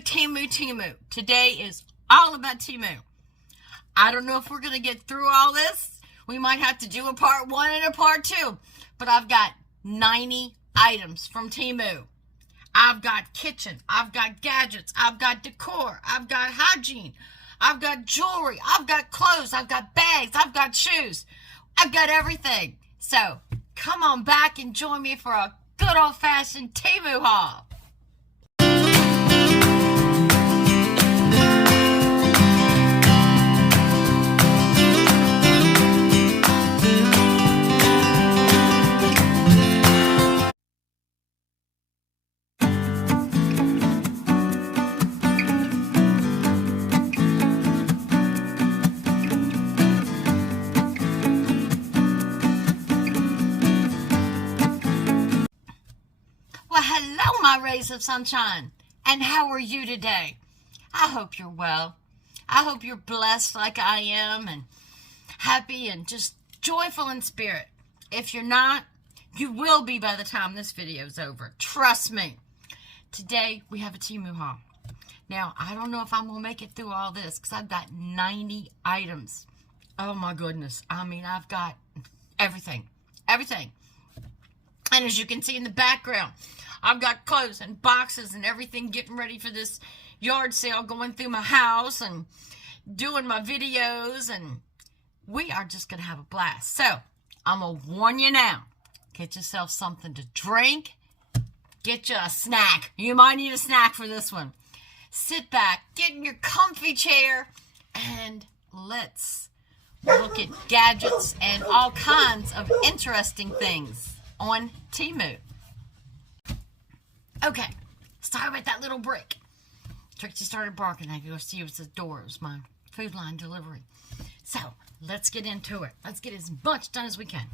Temu. Today is all about Temu. I don't know if we're going to get through all this. We might have to do a part 1 and a part 2. But I've got 90 items from Temu. I've got kitchen. I've got gadgets. I've got decor. I've got hygiene. I've got jewelry. I've got clothes. I've got bags. I've got shoes. I've got everything. So come on back and join me for a good old-fashioned Temu haul. Hello, my rays of sunshine, and how are you today? I hope you're well. I hope you're blessed like I am and happy and just joyful in spirit. If you're not, you will be by the time this video is over. Trust me. Today, we have a Temu haul. Now, I don't know if I'm going to make it through all this because I've got 90 items. Oh, my goodness. I mean, I've got everything. Everything. And as you can see in the background, I've got clothes and boxes and everything getting ready for this yard sale, going through my house and doing my videos, and we are just going to have a blast. So, I'm going to warn you now. Get yourself something to drink. Get you a snack. You might need a snack for this one. Sit back, get in your comfy chair, and let's look at gadgets and all kinds of interesting things on Temu. Okay, start with that little brick. Trixie started barking. I go see it was the door. It was my food line delivery. So, let's get into it. Let's get as much done as we can.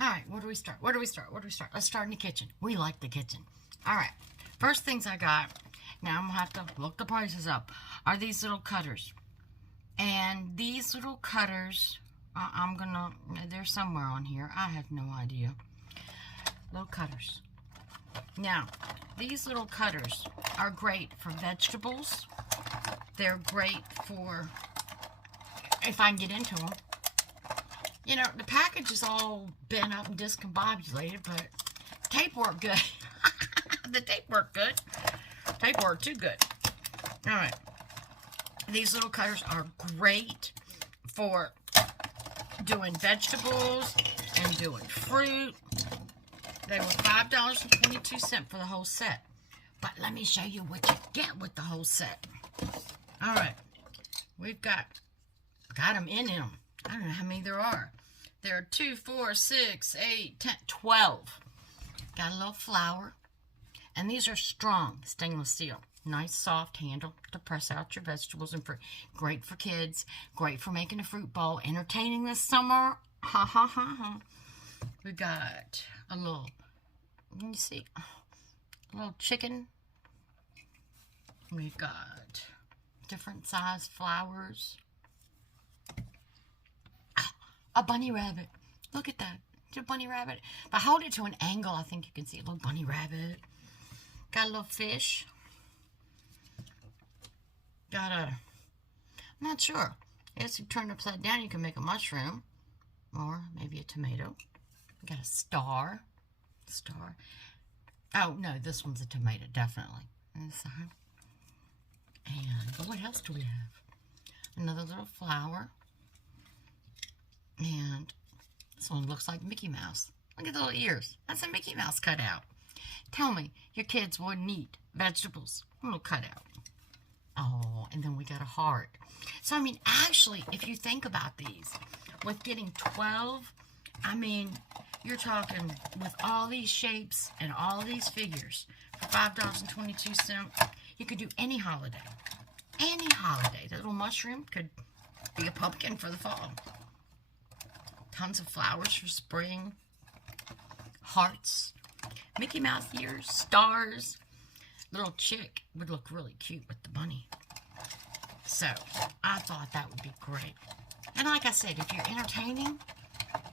All right, where do we start? Let's start in the kitchen. We like the kitchen. All right, first things I got, now I'm going to have to look the prices up, are these little cutters. And these little cutters, they're somewhere on here. I have no idea. Little cutters. Now, these little cutters are great for vegetables. They're great for, if I can get into them. You know, the package is all bent up and discombobulated, but tape worked good. The tape worked good. Tape worked too good. All right. These little cutters are great for doing vegetables and doing fruit. They were $5.22 for the whole set. But let me show you what you get with the whole set. All right. We've got them in them. I don't know how many there are. There are 2, 4, 6, 8, 10, 12. Got a little flour. And these are strong stainless steel. Nice soft handle to press out your vegetables and fruit. Great for kids. Great for making a fruit bowl. Entertaining this summer. Ha ha ha ha. We got a little, let me see, a little chicken. We've got different size flowers. A bunny rabbit. Look at that. It's a bunny rabbit. If I hold it to an angle, I think you can see a little bunny rabbit. Got a little fish. Got a, I'm not sure. I guess you turn it upside down, you can make a mushroom. Or maybe a tomato. Got a star. Oh, no, this one's a tomato, definitely. And what else do we have? Another little flower. And this one looks like Mickey Mouse. Look at the little ears. That's a Mickey Mouse cutout. Tell me, your kids wouldn't eat vegetables. A little cutout. Oh, and then we got a heart. So, I mean, actually, if you think about these, with getting 12, I mean, you're talking with all these shapes and all these figures for $5.22. You could do any holiday. Any holiday. The little mushroom could be a pumpkin for the fall. Tons of flowers for spring. Hearts. Mickey Mouse ears. Stars. Little chick would look really cute with the bunny. So, I thought that would be great. And like I said, if you're entertaining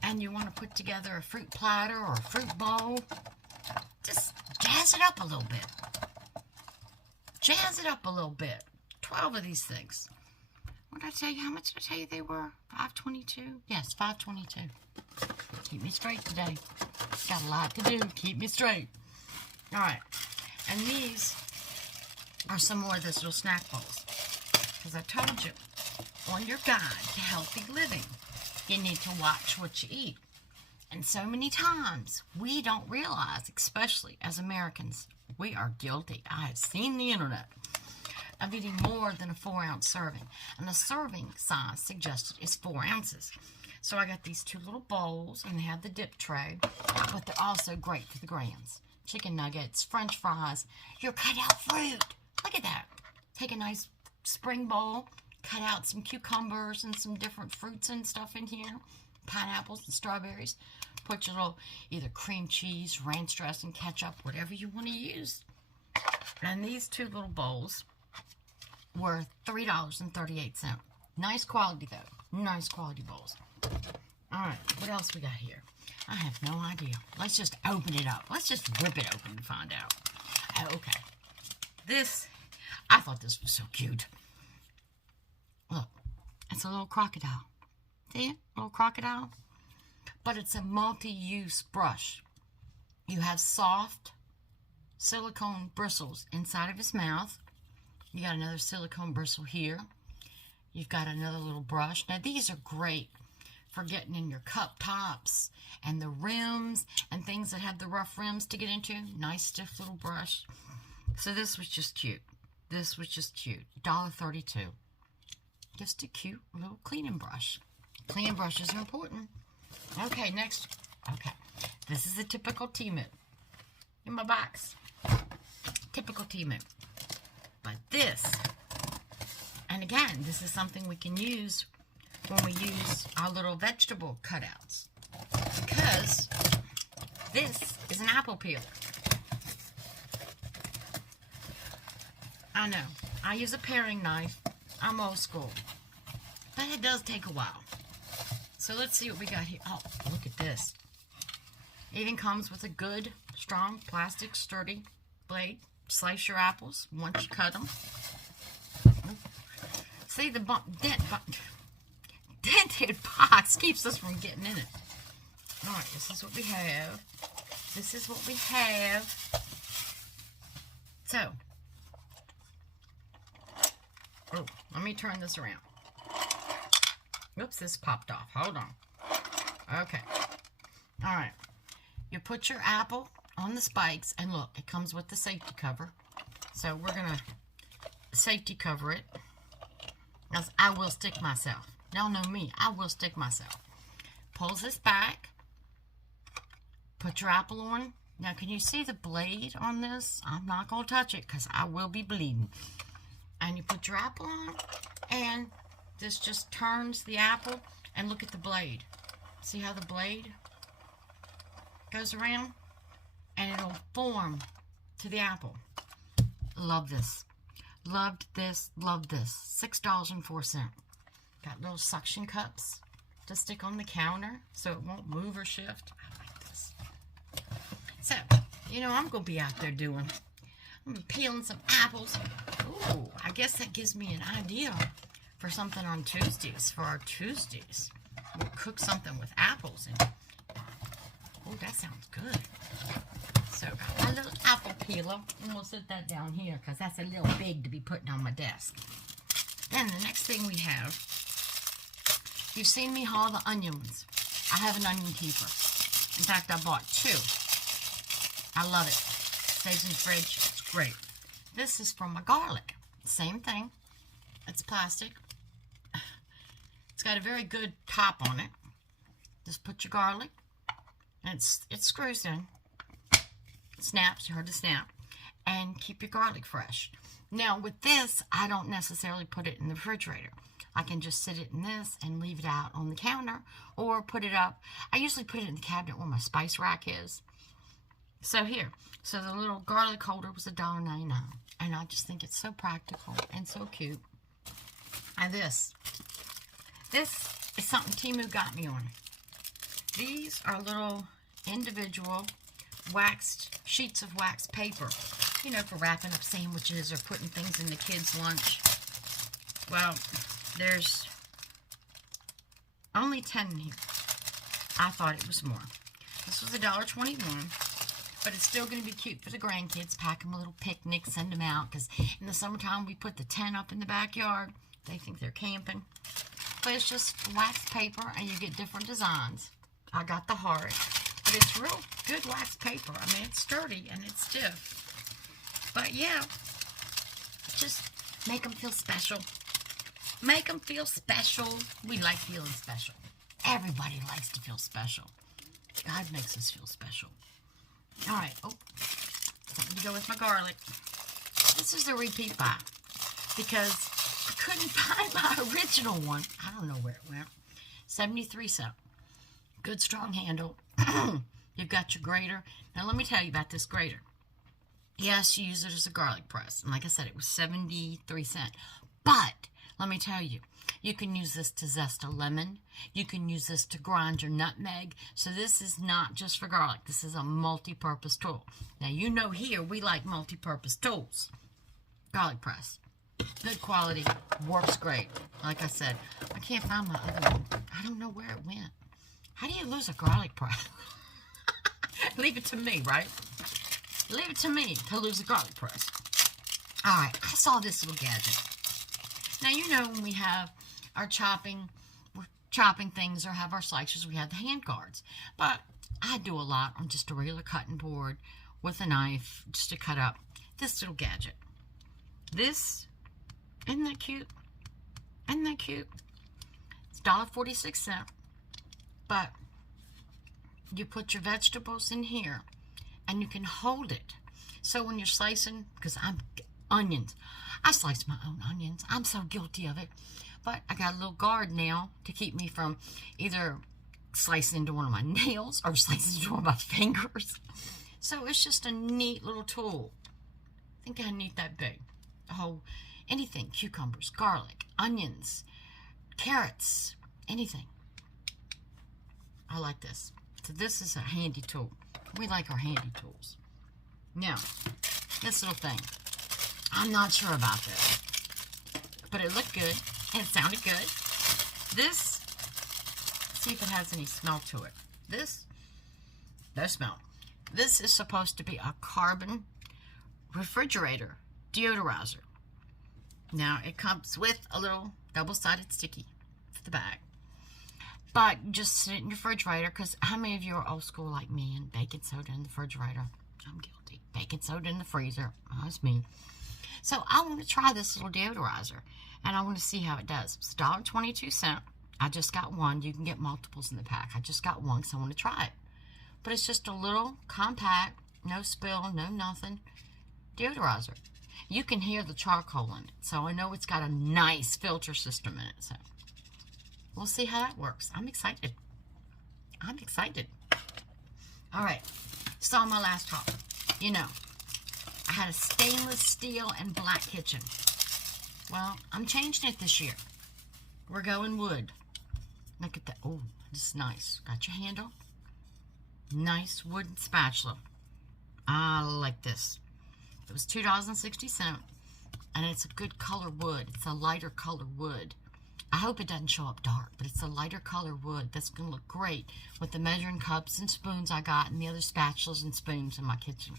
and you want to put together a fruit platter or a fruit bowl, just jazz it up a little bit. Jazz it up a little bit. 12 of these things. What did I tell you? How much did I tell you they were? $5.22? Yes, $5.22. Keep me straight today. Got a lot to do. Keep me straight. All right. And these are some more of those little snack bowls. Because I told you, on your guide to healthy living, you need to watch what you eat. And so many times, we don't realize, especially as Americans, we are guilty. I have seen the internet of eating more than a 4-ounce serving. And the serving size suggested is 4 ounces. So I got these 2 little bowls, and they have the dip tray, but they're also great for the grands. Chicken nuggets, French fries, your cut-out fruit. Look at that. Take a nice spring bowl, cut out some cucumbers and some different fruits and stuff in here, pineapples and strawberries. Put your little either cream cheese, ranch dressing, ketchup, whatever you want to use. And these 2 little bowls were $3.38. Nice quality, though. Nice quality bowls. All right, what else we got here? I have no idea. Let's just open it up. Let's just rip it open and find out. Oh, okay. This, I thought this was so cute. Look, it's a little crocodile. See it? A little crocodile. But it's a multi-use brush. You have soft silicone bristles inside of his mouth. You got another silicone bristle here. You've got another little brush. Now, these are great for getting in your cup tops and the rims and things that have the rough rims to get into. Nice, stiff little brush. So this was just cute. This was just cute. $1.32. Just a cute little cleaning brush. Cleaning brushes are important. Okay, next. Okay, this is a typical Temu in my box. Typical Temu. But this, and again, this is something we can use when we use our little vegetable cutouts. Because this is an apple peeler. I know, I use a paring knife. I'm old school. But it does take a while. So let's see what we got here. Oh, look at this. It even comes with a good, strong, plastic, sturdy blade. Slice your apples once you cut them. See, the dented box keeps us from getting in it. All right, this is what we have. This is what we have. So, oh, let me turn this around. Oops, this popped off. Hold on. Okay. All right. You put your apple on the spikes, and look, it comes with the safety cover. So we're going to safety cover it. Because I will stick myself. Y'all know me. I will stick myself. Pulls this back. Put your apple on. Now, can you see the blade on this? I'm not going to touch it because I will be bleeding. And you put your apple on, and this just turns the apple, and look at the blade. See how the blade goes around? And it'll form to the apple. Love this. Loved this. Loved this. $6.04. Got little suction cups to stick on the counter so it won't move or shift. I like this. So, you know, I'm going to be out there I'm going to be peeling some apples. Ooh, I guess that gives me an idea for something on Tuesdays, for our Tuesdays. We'll cook something with apples. And oh, that sounds good. So, got my little apple peeler. And we'll set that down here because that's a little big to be putting on my desk. Then the next thing we have, you've seen me haul the onions. I have an onion keeper. In fact, I bought 2. I love it. Stays in the fridge. It's great. This is from my garlic. Same thing. It's plastic. It's got a very good top on it. Just put your garlic. And it screws in. It snaps. You heard the snap. And keep your garlic fresh. Now, with this, I don't necessarily put it in the refrigerator. I can just sit it in this and leave it out on the counter or put it up. I usually put it in the cabinet where my spice rack is. So here. So the little garlic holder was $1.99. And I just think it's so practical and so cute. And this is something Temu got me on. These are little individual waxed sheets of wax paper. you know, for wrapping up sandwiches or putting things in the kids' lunch. Well, there's only 10 in here. I thought it was more. This was $1.21, but it's still going to be cute for the grandkids. Pack them a little picnic, send them out, because in the summertime we put the tent up in the backyard. They think they're camping. But it's just wax paper, and you get different designs. I got the heart, but it's real good wax paper. I mean, it's sturdy and it's stiff. But yeah, just make them feel special. Make them feel special. We like feeling special. Everybody likes to feel special. God makes us feel special. All right. Oh, something to go with my garlic. This is a repeat buy because I couldn't find my original one. I don't know where it went. 73 cents. Good strong handle. You've got your grater. Now let me tell you about this grater. Yes, you use it as a garlic press. And like I said, it was 73 cents. But let me tell you, you can use this to zest a lemon. You can use this to grind your nutmeg. So this is not just for garlic. This is a multi-purpose tool. Now, you know here we like multi-purpose tools. Garlic press. Good quality. Works great. Like I said, I can't find my other one. I don't know where it went. How do you lose a garlic press? Leave it to me, right? Leave it to me to lose a garlic press. All right, I saw this little gadget. Now, you know when we have our chopping, we're chopping things or have our slicers, we have the hand guards. But I do a lot on just a regular cutting board with a knife just to cut up this little gadget. This, isn't that cute? Isn't that cute? It's $1.46. But you put your vegetables in here and you can hold it. So when you're slicing, because I'm onions, I slice my own onions. I'm so guilty of it. But I got a little guard now to keep me from either slicing into one of my nails or slicing into one of my fingers. So it's just a neat little tool. I think I need that big. Oh, anything. Cucumbers, garlic, onions, carrots, anything. I like this. So this is a handy tool. We like our handy tools. Now, this little thing. I'm not sure about this, but it looked good and it sounded good. This, see if it has any smell to it. This, no smell. This is supposed to be a carbon refrigerator deodorizer. Now, it comes with a little double-sided sticky for the bag. But just sit it in your refrigerator, because how many of you are old school like me and baking soda in the refrigerator? I'm guilty. Baking soda in the freezer. Oh, that's me. So I want to try this little deodorizer, and I want to see how it does. It's $1.22. I just got one. You can get multiples in the pack. I just got one because I want to try it. But it's just a little compact, no spill, no nothing, deodorizer. You can hear the charcoal in it, so I know it's got a nice filter system in it. So we'll see how that works. I'm excited. I'm excited. All right. So my last haul. You know, I had a stainless steel and black kitchen. Well, I'm changing it this year. We're going wood. Look at that. Oh, this is nice. Got your handle. Nice wooden spatula. I like this. It was $2.60, and it's a good color wood. It's a lighter color wood. I hope it doesn't show up dark, but it's a lighter color wood that's going to look great with the measuring cups and spoons I got and the other spatulas and spoons in my kitchen.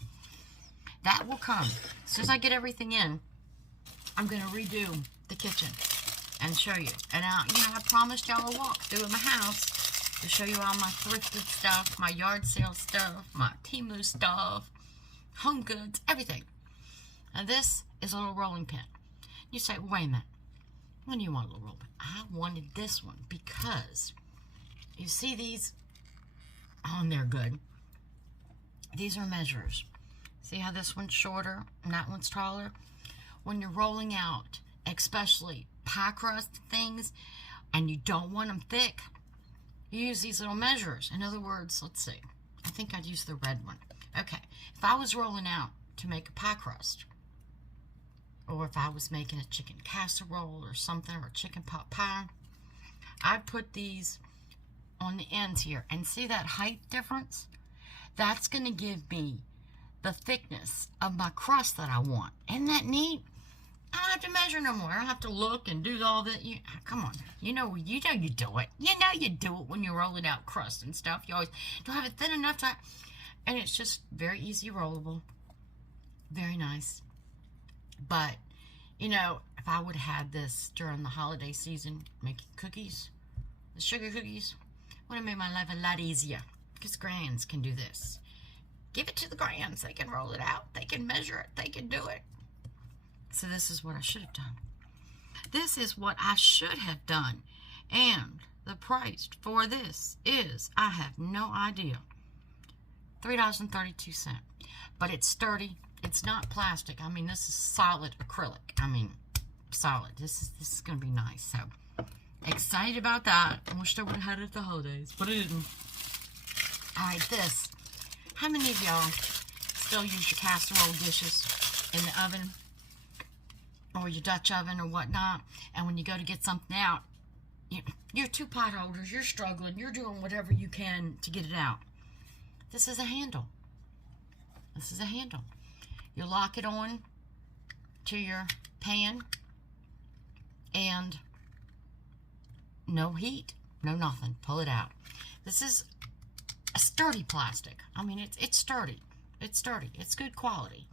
That will come. As soon as I get everything in, I'm going to redo the kitchen and show you. And I promised y'all a walk through my house to show you all my thrifted stuff, my yard sale stuff, my Temu stuff, home goods, everything. And this is a little rolling pin. You say, wait a minute. When do you want a little rolling pin? I wanted this one because you see these? Oh, and they're good. These are measures. See how this one's shorter and that one's taller? When you're rolling out, especially pie crust things, and you don't want them thick, you use these little measures. In other words, let's see. I think I'd use the red one. Okay, if I was rolling out to make a pie crust, or if I was making a chicken casserole or something, or a chicken pot pie, I'd put these on the ends here. And see that height difference? That's going to give me the thickness of my crust that I want. Isn't that neat? I don't have to measure no more. I don't have to look and do all that. Come on. You know you do it. You know you do it when you're rolling out crust and stuff. You always don't have it thin enough to... And it's just very easy rollable. Very nice. But, you know, if I would have had this during the holiday season, making cookies, the sugar cookies, would have made my life a lot easier. Because grands can do this. Give it to the grands. They can roll it out. They can measure it. They can do it. So this is what I should have done. This is what I should have done. And the price for this is, I have no idea, $3.32. But it's sturdy. It's not plastic. I mean, this is solid acrylic. I mean, solid. This is going to be nice. So, excited about that. I wish I would have had it at the holidays, but I didn't. All right, this. How many of y'all still use your casserole dishes in the oven or your Dutch oven or whatnot, and when you go to get something out, you're two pot holders, you're struggling, you're doing whatever you can to get it out. This is a handle. This is a handle. You lock it on to your pan, and no heat, no nothing. Pull it out. This is a sturdy plastic. I mean, it's sturdy. It's sturdy. It's good quality.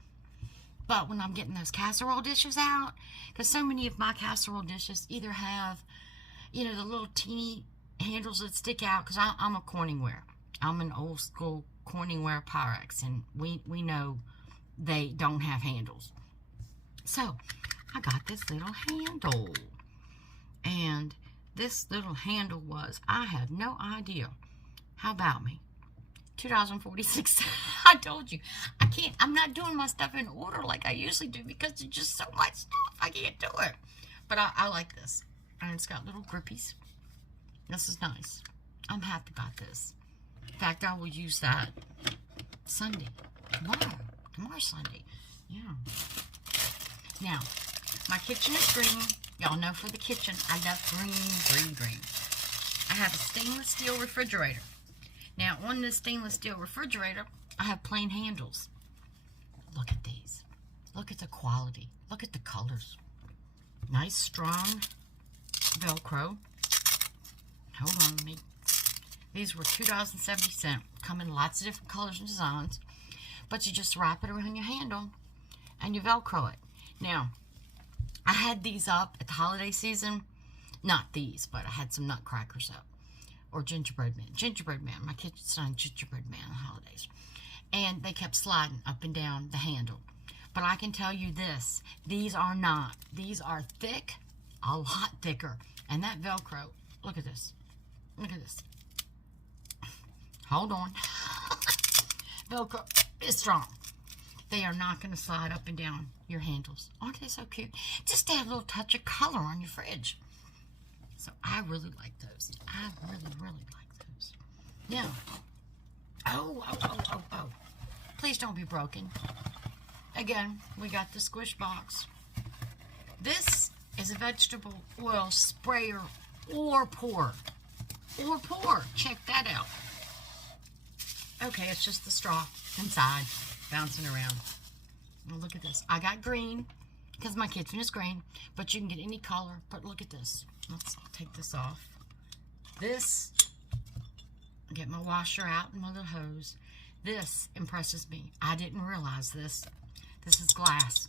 But when I'm getting those casserole dishes out, because so many of my casserole dishes either have, you know, the little teeny handles that stick out, because I'm a Corningware. I'm an old school Corningware Pyrex, and we know they don't have handles. So, I got this little handle. And this little handle was, I have no idea. How about me? $2.46. I told you, I'm not doing my stuff in order like I usually do because there's just so much stuff. I can't do it. But I like this. And it's got little grippies. This is nice. I'm happy about this. In fact, I will use that Sunday. Tomorrow Sunday. Yeah. Now, my kitchen is green. Y'all know for the kitchen, I love green. I have a stainless steel refrigerator. Now, on this stainless steel refrigerator, I have plain handles. Look at these. Look at the quality. Look at the colors. Nice, strong Velcro. Hold on, these were $2.70. Come in lots of different colors and designs. But you just wrap it around your handle and you Velcro it. Now, I had these up at the holiday season. Not these, but I had some nutcrackers up. Or gingerbread man. My kitchen's done gingerbread man on the holidays. And they kept sliding up and down the handle. But I can tell you this. These are not. These are thick. A lot thicker. And that Velcro. Look at this. Look at this. Hold on. Velcro is strong. They are not going to slide up and down your handles. Aren't they so cute? Just to add a little touch of color on your fridge. So I really like those. I really like those. Now, oh. Please don't be broken. Again, we got the squish box. This is a vegetable oil sprayer or pour. Check that out. Okay, it's just the straw inside, bouncing around. Now look at this. I got green, because my kitchen is green, but you can get any color. But look at this. Let's take this off. This, get my washer out and my little hose. This impresses me. I didn't realize this. This is glass.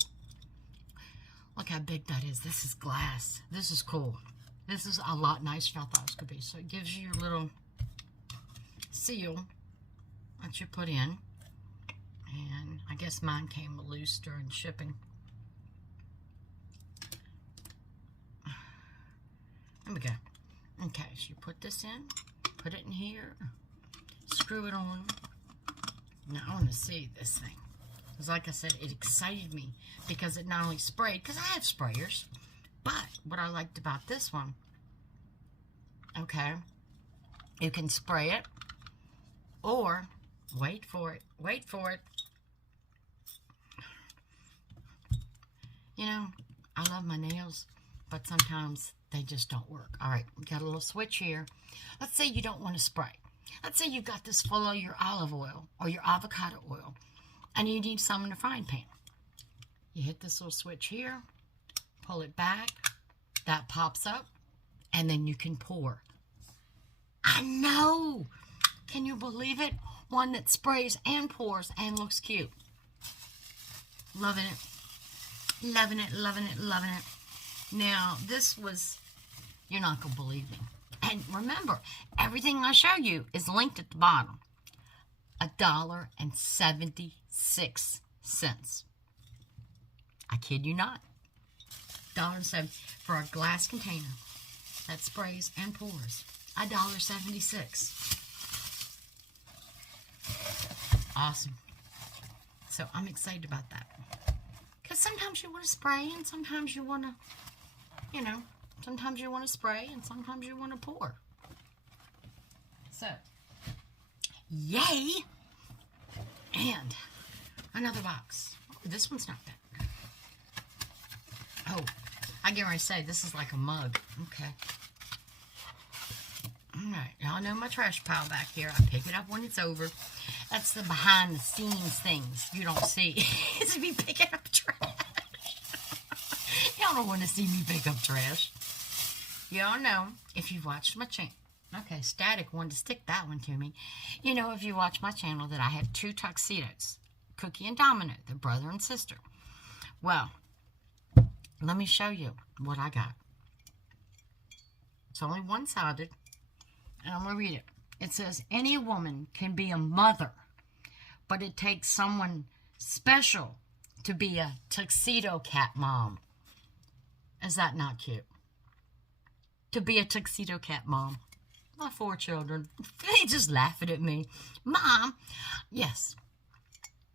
Look how big that is. This is glass. This is cool. This is a lot nicer than I thought it could be. So it gives you your little seal that you put in. And I guess mine came loose during shipping. There we go. Okay, so you put this in, put it in here, screw it on. Now I want to see this thing. Because like I said, it excited me because it not only sprayed, because I have sprayers, but what I liked about this one, okay, you can spray it, or, wait for it. You know, I love my nails, but sometimes they just don't work. All right, we got a little switch here. Let's say you don't want to spray. Let's say you've got this full of your olive oil or your avocado oil, And you need some in a frying pan. You hit this little switch here, pull it back, that pops up, and then you can pour. I know! Can you believe it? One that sprays and pours and looks cute. Loving it. Loving it, loving it, loving it. Now, this was, you're not going to believe me. And remember, everything I show you is linked at the bottom. $1.76. I kid you not. $1.70 for a glass container that sprays and pours. $1.76. Awesome. So I'm excited about that. Because sometimes you want to spray and sometimes you want to, you know, sometimes you want to spray and sometimes you want to pour. So, yay! And another box. Oh, this one's not bad. Oh, I get ready to say this is like a mug. Okay. Alright, y'all know my trash pile back here. I pick it up when it's over. That's the behind the scenes things you don't see. Is me picking up trash. Y'all don't want to see me pick up trash. Y'all know if you've watched my channel. Okay, Static wanted to stick that one to me. You know, if you watch my channel, that I have 2 tuxedos. Cookie and Domino, they're brother and sister. Well, let me show you what I got. It's only one-sided, and I'm going to read it. It says, any woman can be a mother, but it takes someone special to be a tuxedo cat mom. Is that not cute? To be a tuxedo cat mom. My 4 children, they just laughing at me. Mom, yes.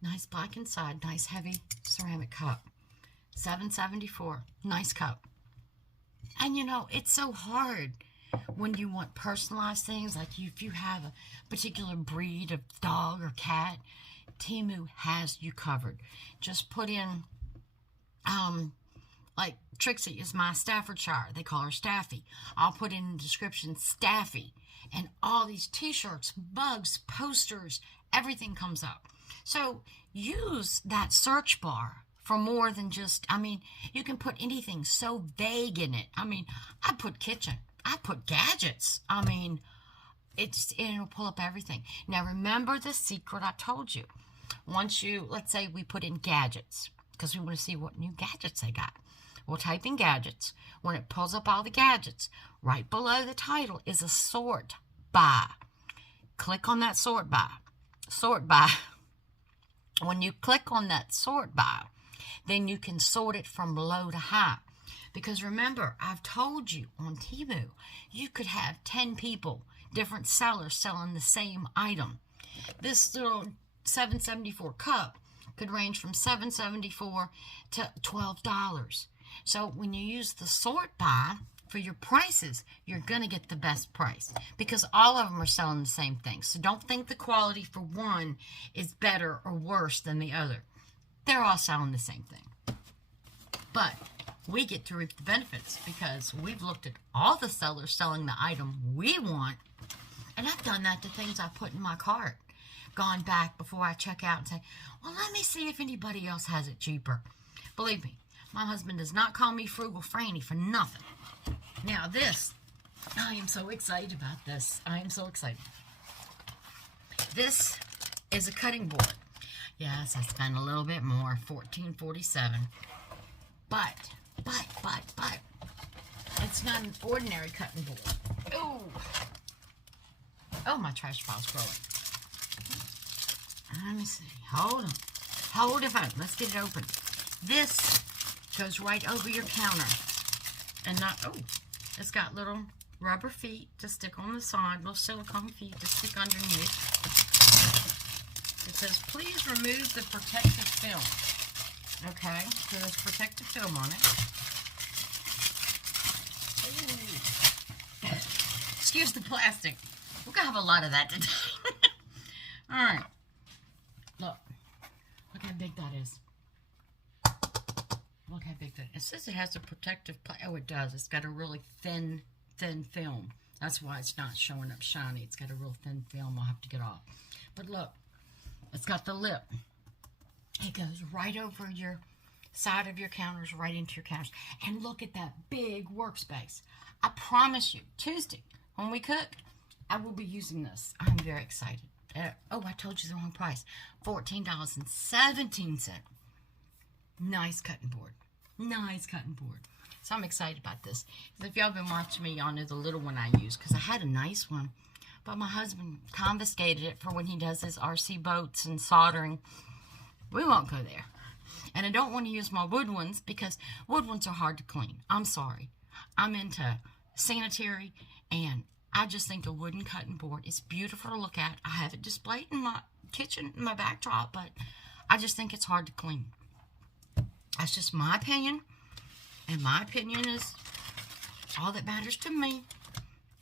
Nice black inside, nice heavy ceramic cup. $7.74. Nice cup. And you know, it's so hard when you want personalized things, like if you have a particular breed of dog or cat, Temu has you covered. Just put in, like Trixie is my Staffordshire. They call her Staffy. I'll put in the description Staffy. And all these t-shirts, mugs, posters, everything comes up. So use that search bar for more than just, I mean, you can put anything so vague in it. I mean, I put kitchen. I put gadgets. I mean, it'll pull up everything. Now, remember the secret I told you. Once you, let's say we put in gadgets, because we want to see what new gadgets they got. We'll type in gadgets. When it pulls up all the gadgets, right below the title is a sort by. Click on that sort by. Sort by. When you click on that sort by, then you can sort it from low to high. Because remember, I've told you on Temu, you could have 10 people, different sellers selling the same item. This little $7.74 cup could range from $7.74 to $12. So when you use the sort by for your prices, you're going to get the best price. Because all of them are selling the same thing. So don't think the quality for one is better or worse than the other. They're all selling the same thing. But we get to reap the benefits because we've looked at all the sellers selling the item we want. And I've done that to things I put in my cart. Gone back before I check out and say, well, let me see if anybody else has it cheaper. Believe me, my husband does not call me Frugal Franny for nothing. Now this, I am so excited about this. I am so excited. This is a cutting board. Yes, I spent a little bit more, $14.47. But, it's not an ordinary cutting board. Ooh. Oh, my trash pile's growing. Let me see. Hold on. Hold it up. Let's get it open. This goes right over your counter. And not, oh, it's got little rubber feet to stick on the side, little silicone feet to stick underneath. It says, please remove the protective film. Okay, so there's protective film on it. Ooh. Excuse the plastic. We're going to have a lot of that today. All right. Look how big that is. Look how big that is. It says it has a protective, oh, it does. It's got a really thin film. That's why it's not showing up shiny. It's got a real thin film I'll have to get off. But look, it's got the lip. It goes right over your side of your counters, right into your counters. And look at that big workspace. I promise you, Tuesday, when we cook, I will be using this. I'm very excited. Oh, I told you the wrong price. $14.17. Nice cutting board. Nice cutting board. So I'm excited about this. If y'all been watching me, y'all know the little one I use, because I had a nice one. But my husband confiscated it for when he does his RC boats and soldering. We won't go there. And I don't want to use my wood ones because wood ones are hard to clean. I'm sorry. I'm into sanitary, and I just think a wooden cutting board is beautiful to look at. I have it displayed in my kitchen, in my backdrop, but I just think it's hard to clean. That's just my opinion, and my opinion is all that matters to me.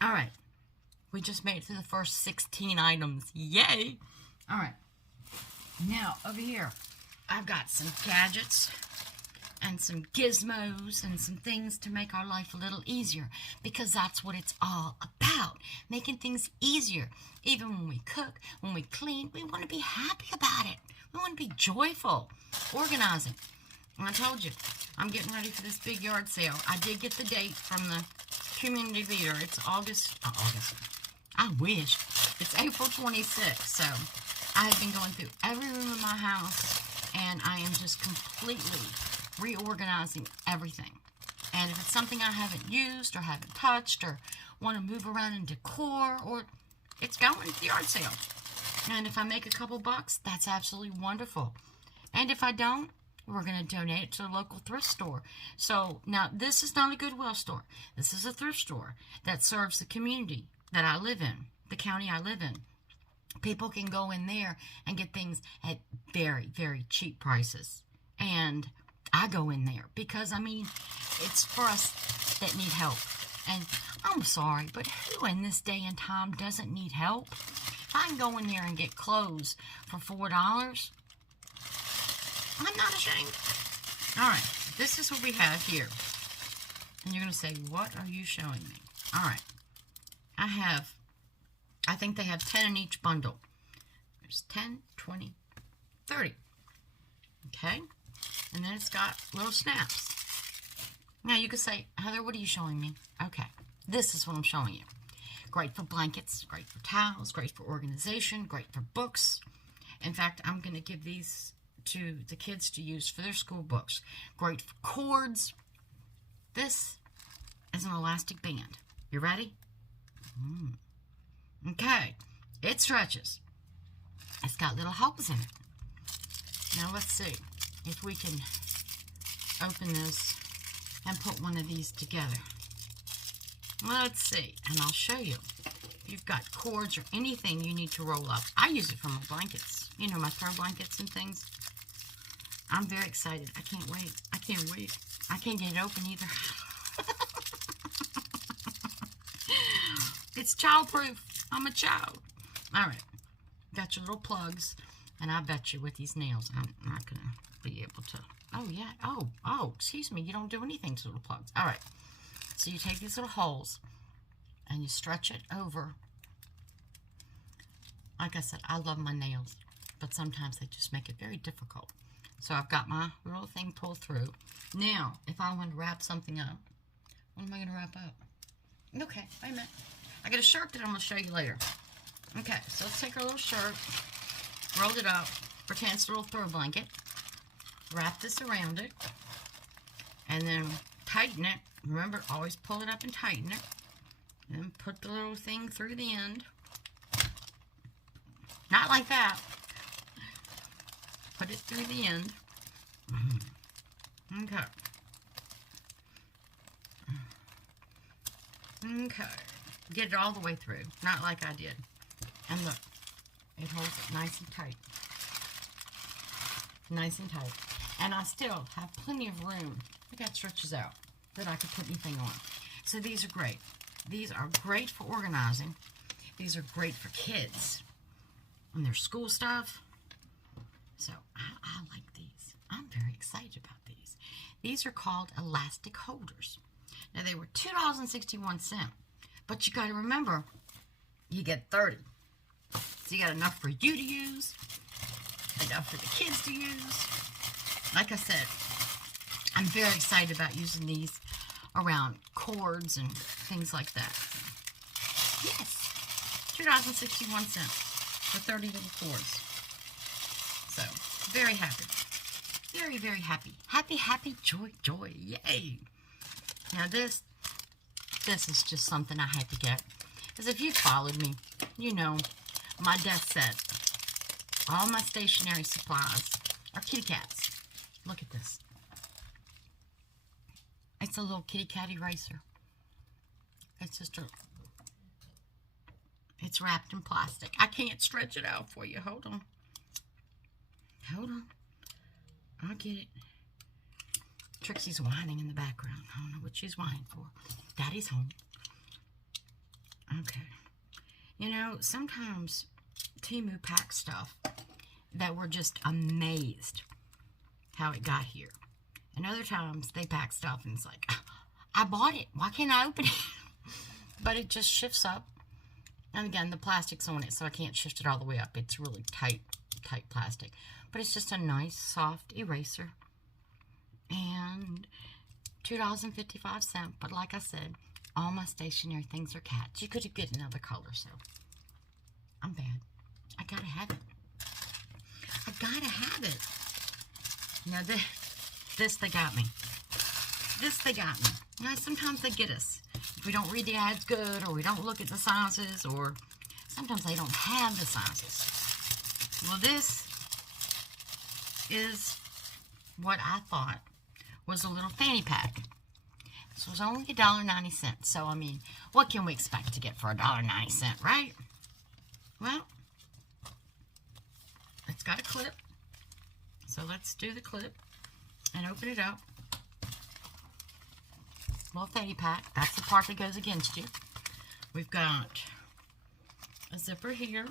All right. We just made it through the first 16 items. Yay! All right. Now, over here, I've got some gadgets and some gizmos and some things to make our life a little easier, because that's what it's all about, making things easier. Even when we cook, when we clean, we want to be happy about it. We want to be joyful, organizing. And I told you, I'm getting ready for this big yard sale. I did get the date from the community leader. It's August. I wish. It's April 26th, so I have been going through every room in my house, and I am just completely reorganizing everything. And if it's something I haven't used or haven't touched or want to move around in decor, or it's going to the yard sale. And if I make a couple bucks, that's absolutely wonderful. And if I don't, we're going to donate it to a local thrift store. So now this is not a Goodwill store. This is a thrift store that serves the community that I live in, the county I live in. People can go in there and get things at very, very cheap prices. And I go in there because, I mean, it's for us that need help. And I'm sorry, but who in this day and time doesn't need help? If I can go in there and get clothes for $4, I'm not ashamed. All right, this is what we have here. And you're going to say, what are you showing me? All right. I think they have 10 in each bundle. There's 10, 20, 30. Okay? And then it's got little snaps. Now you could say, Heather, what are you showing me? Okay, this is what I'm showing you. Great for blankets, great for towels, great for organization, great for books. In fact, I'm going to give these to the kids to use for their school books. Great for cords. This is an elastic band. You ready? Okay, it stretches. It's got little holes in it. Now let's see if we can open this and put one of these together. Let's see, and I'll show you. If you've got cords or anything you need to roll up. I use it for my blankets. You know, my throw blankets and things. I'm very excited. I can't wait. I can't wait. I can't get it open either. It's child-proof. I'm a child. All right. Got your little plugs. And I bet you with these nails, I'm not going to be able to. Oh, yeah. Oh, excuse me. You don't do anything to little plugs. All right. So you take these little holes and you stretch it over. Like I said, I love my nails, but sometimes they just make it very difficult. So I've got my little thing pulled through. Now, if I want to wrap something up, what am I going to wrap up? Okay, wait a minute. I got a shirt that I'm going to show you later. Okay, so let's take our little shirt, roll it up, pretend it's a little throw blanket, wrap this around it, and then tighten it. Remember, always pull it up and tighten it. And then put the little thing through the end. Not like that. Put it through the end. Okay. Okay. Get it all the way through. Not like I did. And look. It holds it nice and tight. Nice and tight. And I still have plenty of room. Look how it stretches out. That I could put anything on. So these are great. These are great for organizing. These are great for kids. And their school stuff. So I like these. I'm very excited about these. These are called elastic holders. Now they were $2.61. But you got to remember, you get 30. So you got enough for you to use enough for the kids to use. Like I said, I'm very excited about using these around cords and things like that. Yes, $2.61 for 30 little cords. So, very happy. Very, very happy. Happy, happy, joy, joy. Yay. Now this is just something I had to get. Because if you followed me, you know my desk set, all my stationery supplies are kitty cats. Look at this. It's a little kitty cat eraser. It's just it's wrapped in plastic. I can't stretch it out for you. Hold on. Hold on. I'll get it. Trixie's whining in the background. I don't know what she's whining for. Daddy's home. Okay. You know, sometimes Temu packs stuff that we're just amazed how it got here. And other times they pack stuff and it's like, I bought it. Why can't I open it? But it just shifts up. And again, the plastic's on it, so I can't shift it all the way up. It's really tight plastic. But it's just a nice, soft eraser. And $2.55. But like I said, all my stationery things are cats. You could get another color, so I'm bad. I gotta have it. I gotta have it. Now this they got me. This they got me. Now sometimes they get us. If we don't read the ads good, or we don't look at the sizes, or sometimes they don't have the sizes. Well, this is what I thought was a little fanny pack. This was only $1.90. So, I mean, what can we expect to get for $1.90, right? Well, it's got a clip. So let's do the clip and open it up. Little fanny pack. That's the part that goes against you. We've got a zipper here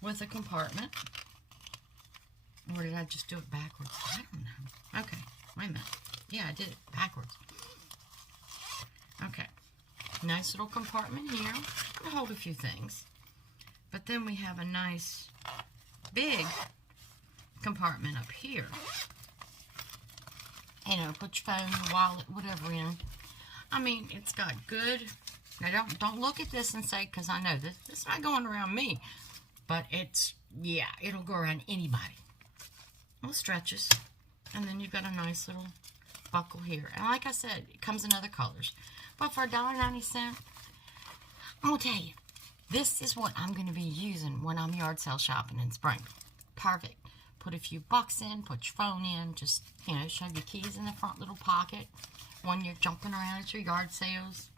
with a compartment. Or did I just do it backwards? I don't know. Okay, wait a minute. Yeah, I did it backwards. Okay. Nice little compartment here. It'll hold a few things. But then we have a nice big compartment up here. You know, put your phone, your wallet, whatever in. I mean, it's got good. Now, don't look at this and say, because I know this is not going around me. But it's, yeah, it'll go around anybody. Little stretches. And then you've got a nice little buckle here. And like I said, it comes in other colors. But for $1.90, I'm going to tell you, this is what I'm going to be using when I'm yard sale shopping in spring. Perfect. Put a few bucks in, put your phone in, just, you know, shove your keys in the front little pocket when you're jumping around at your yard sales.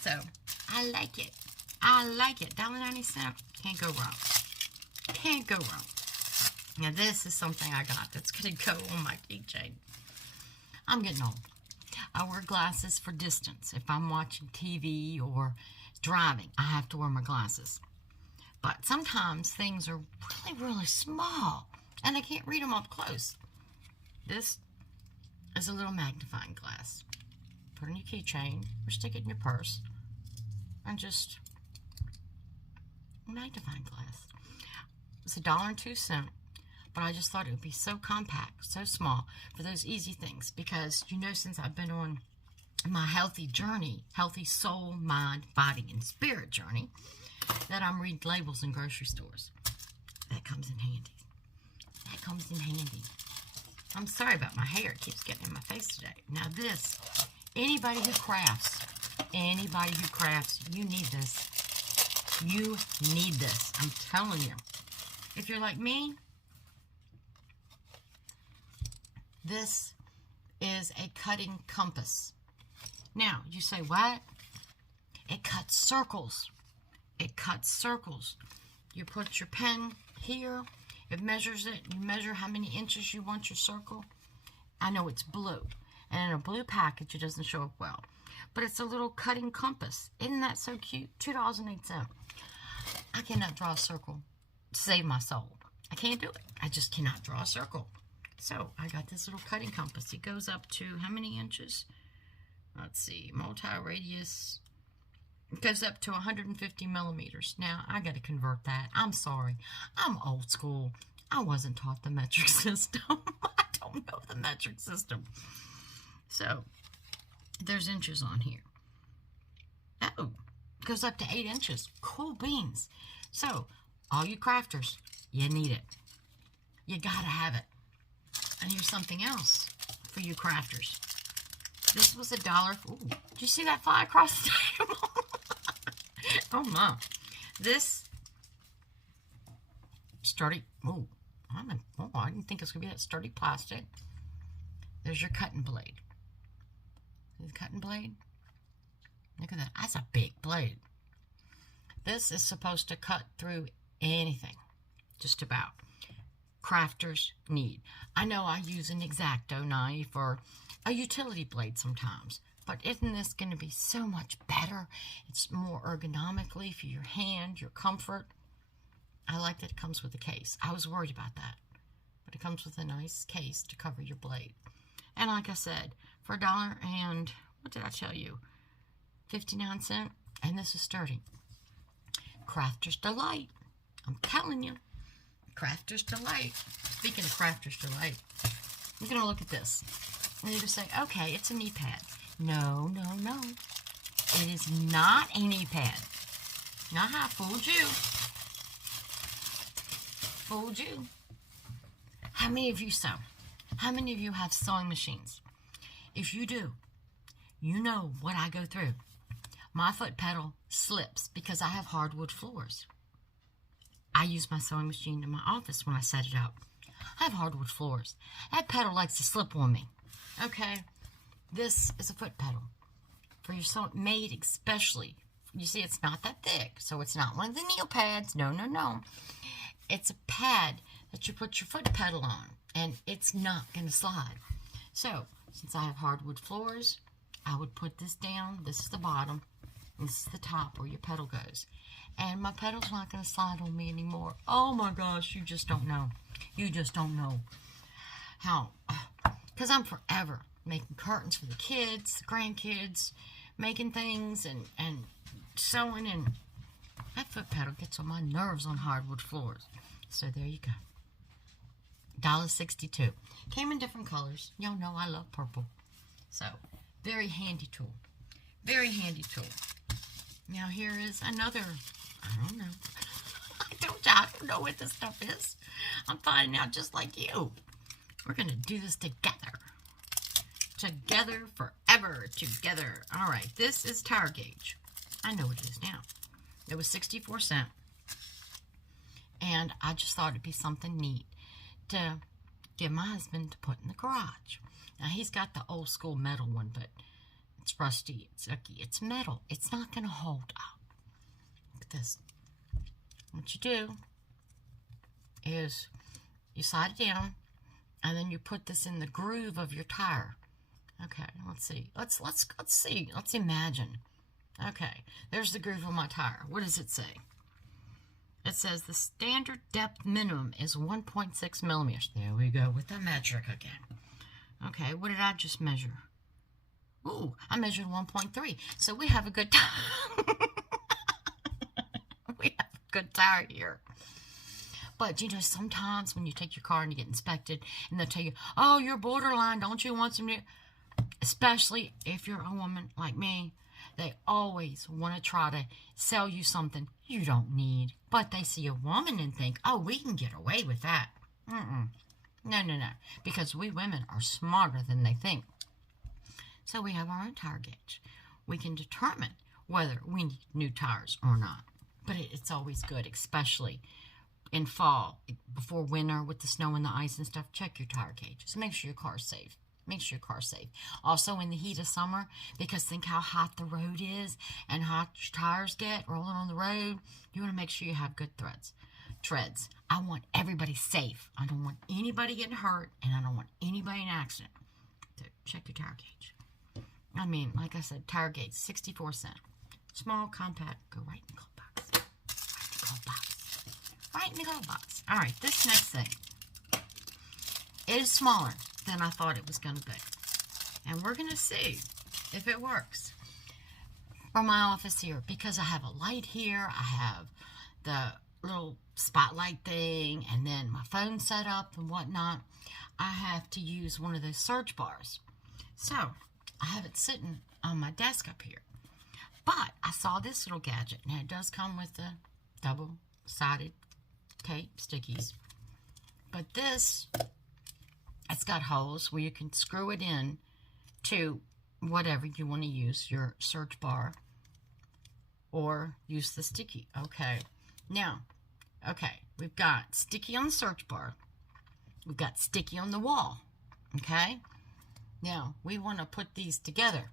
So, I like it. I like it. $1.90. Can't go wrong. Can't go wrong. Now, this is something I got that's going to go on my keychain. I'm getting old. I wear glasses for distance. If I'm watching TV or driving, I have to wear my glasses. But sometimes things are really, really small, and I can't read them up close. This is a little magnifying glass. Put it in your keychain or stick it in your purse, and just magnifying glass. It's $1.02. But I just thought it would be so compact, so small, for those easy things. Because, you know, since I've been on my healthy journey, healthy soul, mind, body, and spirit journey, that I'm reading labels in grocery stores. That comes in handy. That comes in handy. I'm sorry about my hair. It keeps getting in my face today. Now this, anybody who crafts, you need this. You need this. I'm telling you. If you're like me, this is a cutting compass. Now, you say, what? It cuts circles. It cuts circles. You put your pen here. It measures it. You measure how many inches you want your circle. I know it's blue. And in a blue package, it doesn't show up well. But it's a little cutting compass. Isn't that so cute? $2.08. I cannot draw a circle to save my soul. I can't do it. I just cannot draw a circle. So, I got this little cutting compass. It goes up to how many inches? Let's see. Multi-radius. It goes up to 150 millimeters. Now, I got to convert that. I'm sorry. I'm old school. I wasn't taught the metric system. I don't know the metric system. So, there's inches on here. Oh, it goes up to 8 inches. Cool beans. So, all you crafters, you need it. You gotta have it. And here's something else for you crafters. This was $1. Ooh, did you see that fly across the table? Oh my. This sturdy, I didn't think it was going to be that sturdy plastic. There's your cutting blade. See the cutting blade? Look at that. That's a big blade. This is supposed to cut through anything. Just about. Crafters need. I know I use an X-Acto knife or a utility blade sometimes. But isn't this going to be so much better? It's more ergonomically for your hand, your comfort. I like that it comes with a case. I was worried about that. But it comes with a nice case to cover your blade. And like I said, for $1 and, what did I tell you? 59¢. And this is sturdy. Crafter's Delight. I'm telling you. Crafter's Delight. Speaking of Crafter's Delight, I'm going to look at this. And you just say, okay, it's a knee pad. No, no, no. It is not a knee pad. I fooled you. Fooled you. How many of you sew? How many of you have sewing machines? If you do, you know what I go through. My foot pedal slips because I have hardwood floors. I use my sewing machine in my office when I set it up. I have hardwood floors. That pedal likes to slip on me. Okay? This is a foot pedal for your sewing, made especially. You see, it's not that thick, so it's not one of the kneel pads. No, no, no. It's a pad that you put your foot pedal on, and it's not going to slide. So, since I have hardwood floors, I would put this down. This is the bottom, and this is the top where your pedal goes. And my pedal's not going to slide on me anymore. Oh my gosh, you just don't know. You just don't know how. Because I'm forever making curtains for the kids, the grandkids, making things and sewing, and that foot pedal gets on my nerves on hardwood floors. So there you go. $1.62. Came in different colors. Y'all know I love purple. So, very handy tool. Very handy tool. Now here is another, I don't know. I don't know what this stuff is. I'm finding out just like you. We're going to do this together. Together, forever, together. All right, this is tire gauge. I know what it is now. It was 64¢. And I just thought it'd be something neat to give my husband to put in the garage. Now, he's got the old school metal one, but it's rusty, it's icky, it's metal. It's not going to hold up. Look at this. What you do is you slide it down, and then you put this in the groove of your tire. Okay, let's see. Let's see. Let's imagine. Okay, there's the groove of my tire. What does it say? It says the standard depth minimum is 1.6 millimeters. There we go with the metric again. Okay, what did I just measure? Ooh, I measured 1.3. So we have a good tire. We have a good tire here. But, you know, sometimes when you take your car and you get inspected, and they'll tell you, oh, you're borderline, don't you want some new... Especially if you're a woman like me, they always want to try to sell you something you don't need. But they see a woman and think, oh, we can get away with that. No, no, no. Because we women are smarter than they think. So we have our own tire gauge. We can determine whether we need new tires or not. But it's always good, especially in fall, before winter with the snow and the ice and stuff. Check your tire gauges. Make sure your car's safe. Make sure your car's safe. Also in the heat of summer, because think how hot the road is and how hot your tires get rolling on the road. You want to make sure you have good treads. I want everybody safe. I don't want anybody getting hurt, and I don't want anybody in an accident. So check your tire gauge. I mean, like I said, tire gauge, 64¢. Small, compact, go right in the cold box. Right in the cold box. Right in the cold box. All right, this next thing. It is smaller than I thought it was going to be. And we're going to see if it works. from my office here, because I have a light here, I have the little spotlight thing, and then my phone set up and whatnot, I have to use one of those search bars. So I have it sitting on my desk up here. But I saw this little gadget. Now, it does come with the double-sided tape stickies. But this, it's got holes where you can screw it in to whatever you want to use, your search bar, or use the sticky. Okay. Now, okay, we've got sticky on the search bar. We've got sticky on the wall. Okay? Now, we want to put these together.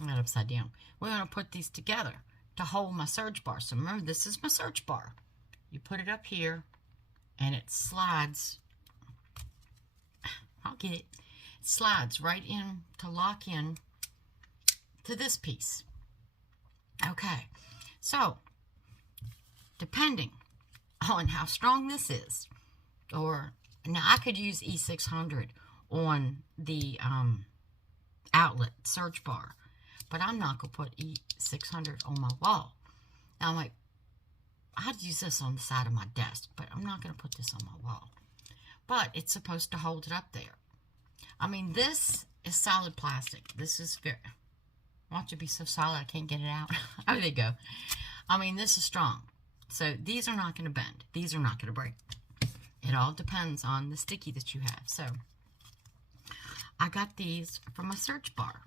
I'm not upside down. We want to put these together to hold my search bar. So remember, this is my search bar. You put it up here, and it slides. I'll get it. It slides right in to lock in to this piece. Okay. So, depending on how strong this is, or now I could use E600 on the outlet search bar, but I'm not going to put E600 on my wall. Now, I'm like, I'd use this on the side of my desk, but I'm not going to put this on my wall. But it's supposed to hold it up there. I mean, this is solid plastic. This is good. Watch it be so solid I can't get it out. Oh, there you go. I mean, this is strong. So these are not going to bend. These are not going to break. It all depends on the sticky that you have. So I got these from my search bar,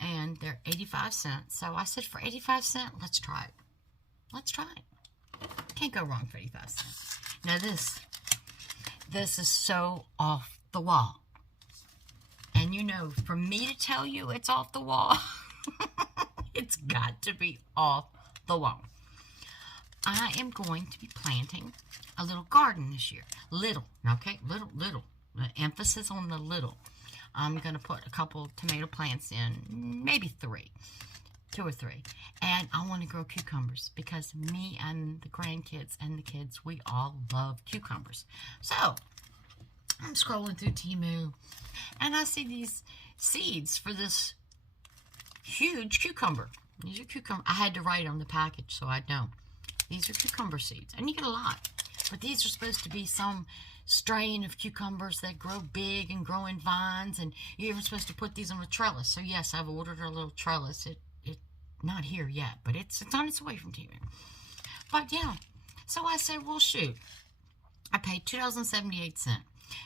and they're 85 cents. So I said, for 85 cents, let's try it. Let's try it. Can't go wrong for 85 cents. Now this is so off the wall. And you know, for me to tell you it's off the wall, it's got to be off the wall. I am going to be planting a little garden this year. Little, okay? Little. The emphasis on the little. I'm going to put a couple tomato plants in, maybe 2 or 3. And I want to grow cucumbers because me and the grandkids and the kids, we all love cucumbers. So, I'm scrolling through Temu, and I see these seeds for this huge cucumber. These are cucumber. I had to write on the package so I'd know. These are cucumber seeds, and you get a lot. But these are supposed to be some strain of cucumbers that grow big and grow in vines, and you're even supposed to put these on a trellis. So yes, I've ordered a little trellis. It not here yet, but it's on its way from Temu. But yeah, so I said, well, shoot. I paid $2.78.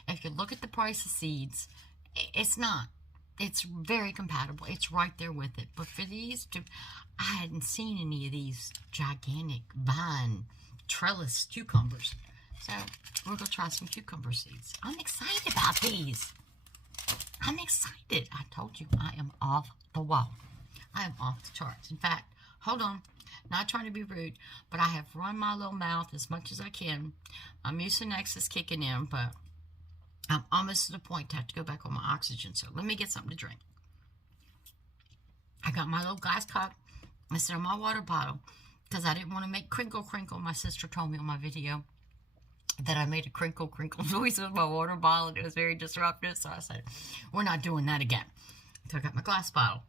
If you look at the price of seeds, it's not. It's very compatible. It's right there with it. But for these, I hadn't seen any of these gigantic vine trellis cucumbers. So we're going to try some cucumber seeds. I'm excited about these. I'm excited. I told you I am off the wall. I am off the charts. In fact, hold on. Not trying to be rude, but I have run my little mouth as much as I can. My Mucinex is kicking in, but I'm almost to the point to have to go back on my oxygen. So let me get something to drink. I got my little glass cup. I set on my water bottle because I didn't want to make crinkle. My sister told me on my video that I made a crinkle noise with my water bottle, and it was very disruptive. So I said, we're not doing that again. So I got my glass bottle.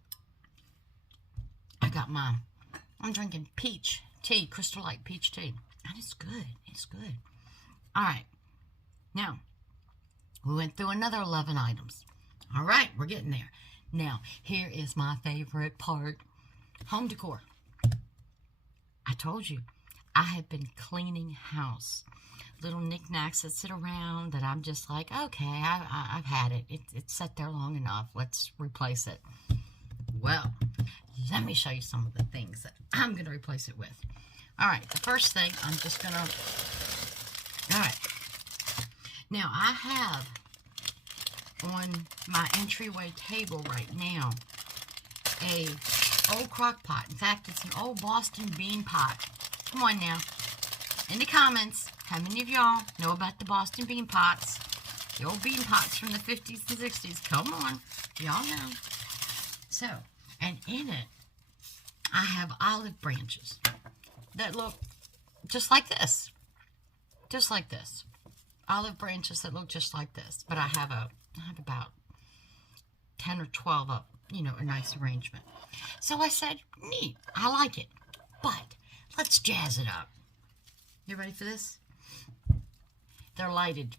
I'm drinking peach tea, Crystal Light peach tea. And it's good. It's good. All right. Now, we went through another 11 items. All right, we're getting there. Now, here is my favorite part. Home decor. I told you, I have been cleaning house. Little knickknacks that sit around that I'm just like, okay, I've had it. It's sat there long enough. Let's replace it. Well, let me show you some of the things that I'm going to replace it with. All right, the first thing I'm just going to... All right. Now, I have on my entryway table right now a old crock pot. In fact, it's an old Boston bean pot. Come on now. In the comments, how many of y'all know about the Boston bean pots? The old bean pots from the 50s and 60s. Come on. Y'all know. So, and in it, I have olive branches that look just like this. Just like this. Olive branches that look just like this. But I have about 10 or 12 of them. a nice arrangement. So I said, neat, I like it. But let's jazz it up. You ready for this? They're lighted.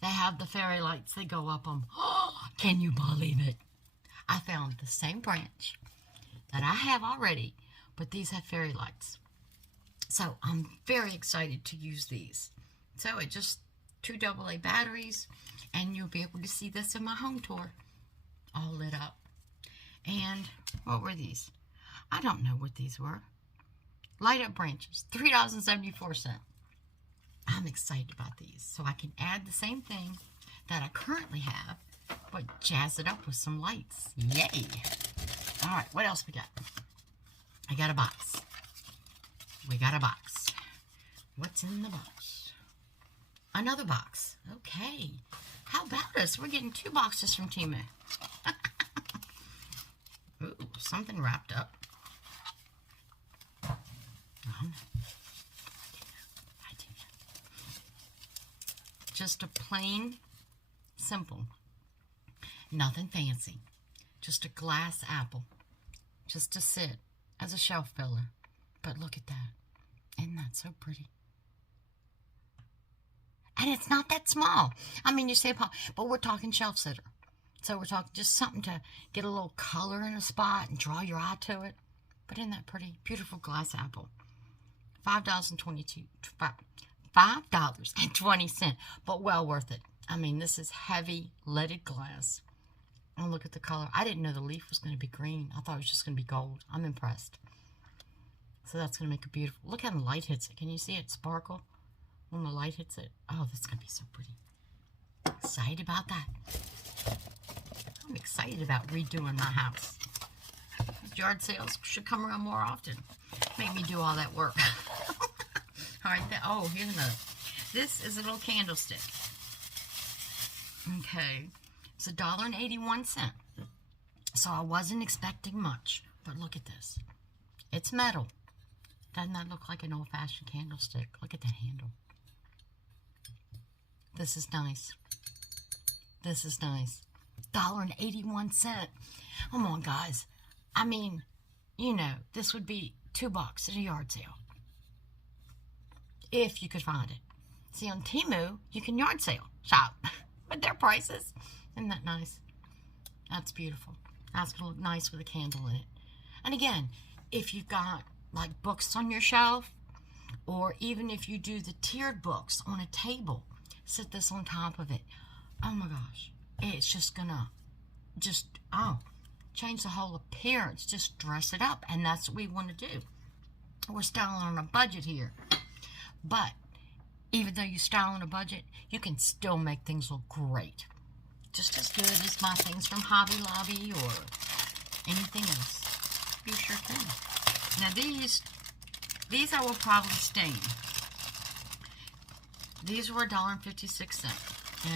They have the fairy lights. They go up them. Oh, can you believe it? I found the same branch that I have already, but these have fairy lights. So I'm very excited to use these. So it just 2 AA batteries, and you'll be able to see this in my home tour, all lit up. And what were these? I don't know what these were. Light up branches, $3.74. I'm excited about these, so I can add the same thing that I currently have, but jazz it up with some lights. Yay! All right, what else we got? I got a box. We got a box. What's in the box? Another box. Okay. How about us? We're getting 2 boxes from Temu. Ooh, something wrapped up. Just a plain, simple, nothing fancy. Just a glass apple. Just to sit as a shelf filler. But look at that. Isn't that so pretty? And it's not that small. I mean, you say, but we're talking shelf sitter. So we're talking just something to get a little color in a spot and draw your eye to it. But isn't that pretty? Beautiful glass apple. $5.20, but well worth it. I mean, this is heavy leaded glass. And look at the color. I didn't know the leaf was going to be green. I thought it was just going to be gold. I'm impressed. So that's going to make it beautiful. Look how the light hits it. Can you see it sparkle when the light hits it? Oh, that's going to be so pretty. Excited about that. I'm excited about redoing my house. Yard sales should come around more often. Make me do all that work. All right. Oh, here's another. This is a little candlestick. Okay. It's $1.81. So I wasn't expecting much. But look at this. It's metal. Doesn't that look like an old-fashioned candlestick? Look at that handle. This is nice. This is nice. $1.81. Come on, guys. I mean, this would be $2 at a yard sale. If you could find it. See, on Temu, you can yard sale shop with their prices. Isn't that nice? That's beautiful. That's going to look nice with a candle in it. And again, if you've got like books on your shelf, or even if you do the tiered books on a table, sit this on top of it. Oh my gosh. It's just going to change the whole appearance. Just dress it up. And that's what we want to do. We're styling on a budget here. But even though you style on a budget, you can still make things look great. Just as good as my things from Hobby Lobby or anything else. You sure can. Now these I will probably stain. These were $1.56.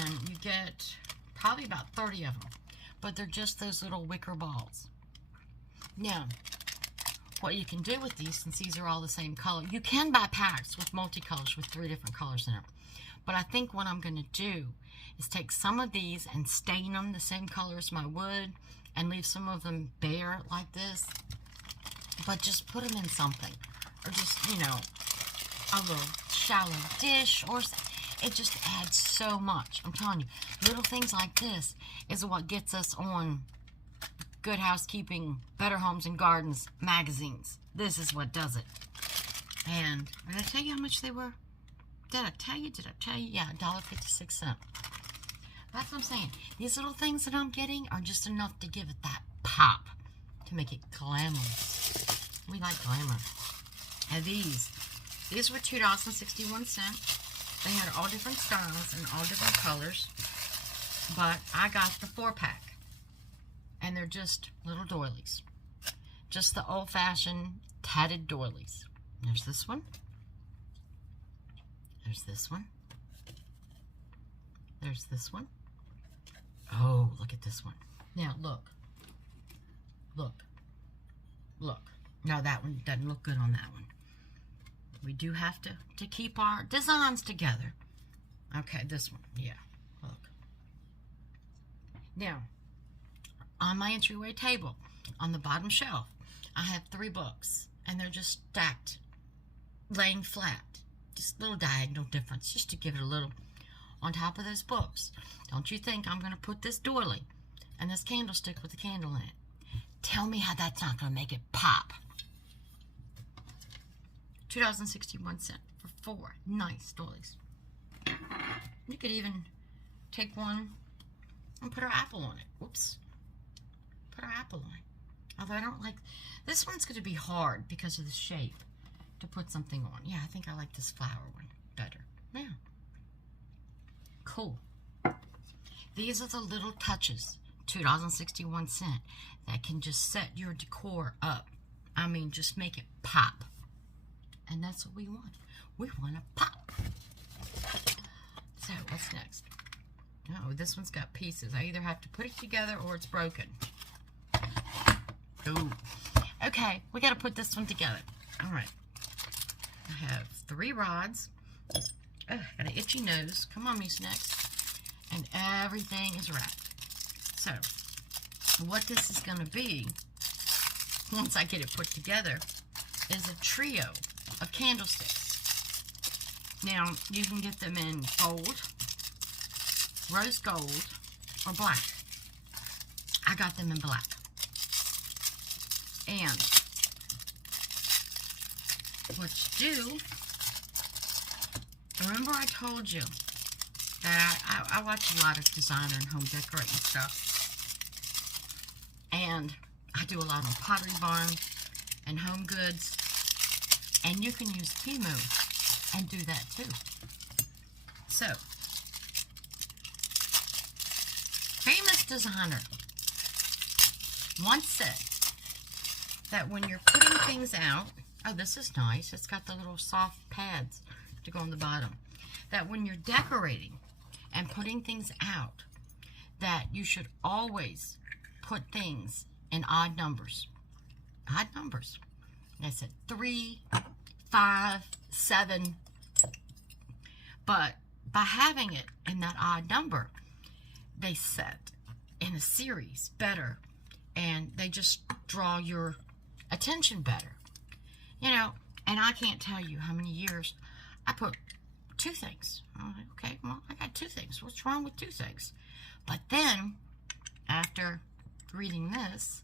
And you get probably about 30 of them. But they're just those little wicker balls. Now, what you can do with these, since these are all the same color, you can buy packs with multicolors with 3 different colors in them. But I think what I'm going to do is take some of these and stain them the same color as my wood and leave some of them bare like this. But just put them in something. Or just, a little shallow dish or something. It just adds so much. I'm telling you, little things like this is what gets us on Good Housekeeping, Better Homes and Gardens magazines. This is what does it. And did I tell you how much they were? Did I tell you? Yeah, $1.56. That's what I'm saying. These little things that I'm getting are just enough to give it that pop, to make it glamorous. We like glamour. And these were $2.61. They had all different styles and all different colors. But I got the 4-pack. And they're just little doilies. Just the old-fashioned tatted doilies. There's this one. There's this one. There's this one. Oh, look at this one. Now, look. Look. Look. No, that one doesn't look good on that one. We do have to keep our designs together. Okay, this one. Yeah, look. Now, on my entryway table, on the bottom shelf, I have 3 books, and they're just stacked, laying flat. Just a little diagonal difference, just to give it a little on top of those books. Don't you think I'm going to put this doily and this candlestick with the candle in it? Tell me how that's not going to make it pop. $2.61 for 4 nice doilies. You could even take one and put our apple on it. Whoops. Put our apple on it. Although I don't like, this one's going to be hard because of the shape to put something on. Yeah, I think I like this flower one better. Yeah. Cool. These are the little touches, $2.61, that can just set your decor up. I mean, just make it pop. And that's what we want. We want to pop. So, what's next? Oh, this one's got pieces. I either have to put it together or it's broken. Ooh. Okay, we got to put this one together. All right. I have 3 rods. Ugh, got an itchy nose. Come on, Mucinex. And everything is wrapped. So, what this is going to be, once I get it put together, is a trio of candlesticks. Now, you can get them in gold, rose gold, or black. I got them in black. And what you do, remember I told you that I watch a lot of designer and home decorating stuff. And I do a lot on Pottery Barn and Home Goods. And you can use Temu and do that too. So, famous designer once said that when you're putting things out, oh, this is nice. It's got the little soft pads to go on the bottom. That when you're decorating and putting things out, that you should always put things in odd numbers. Odd numbers. I said 3, 5, 7. But by having it in that odd number, they set in a series better, and they just draw your attention better. You know, and I can't tell you how many years I put 2 things. I'm like, okay, well, I got 2 things. What's wrong with 2 things? But then, after reading this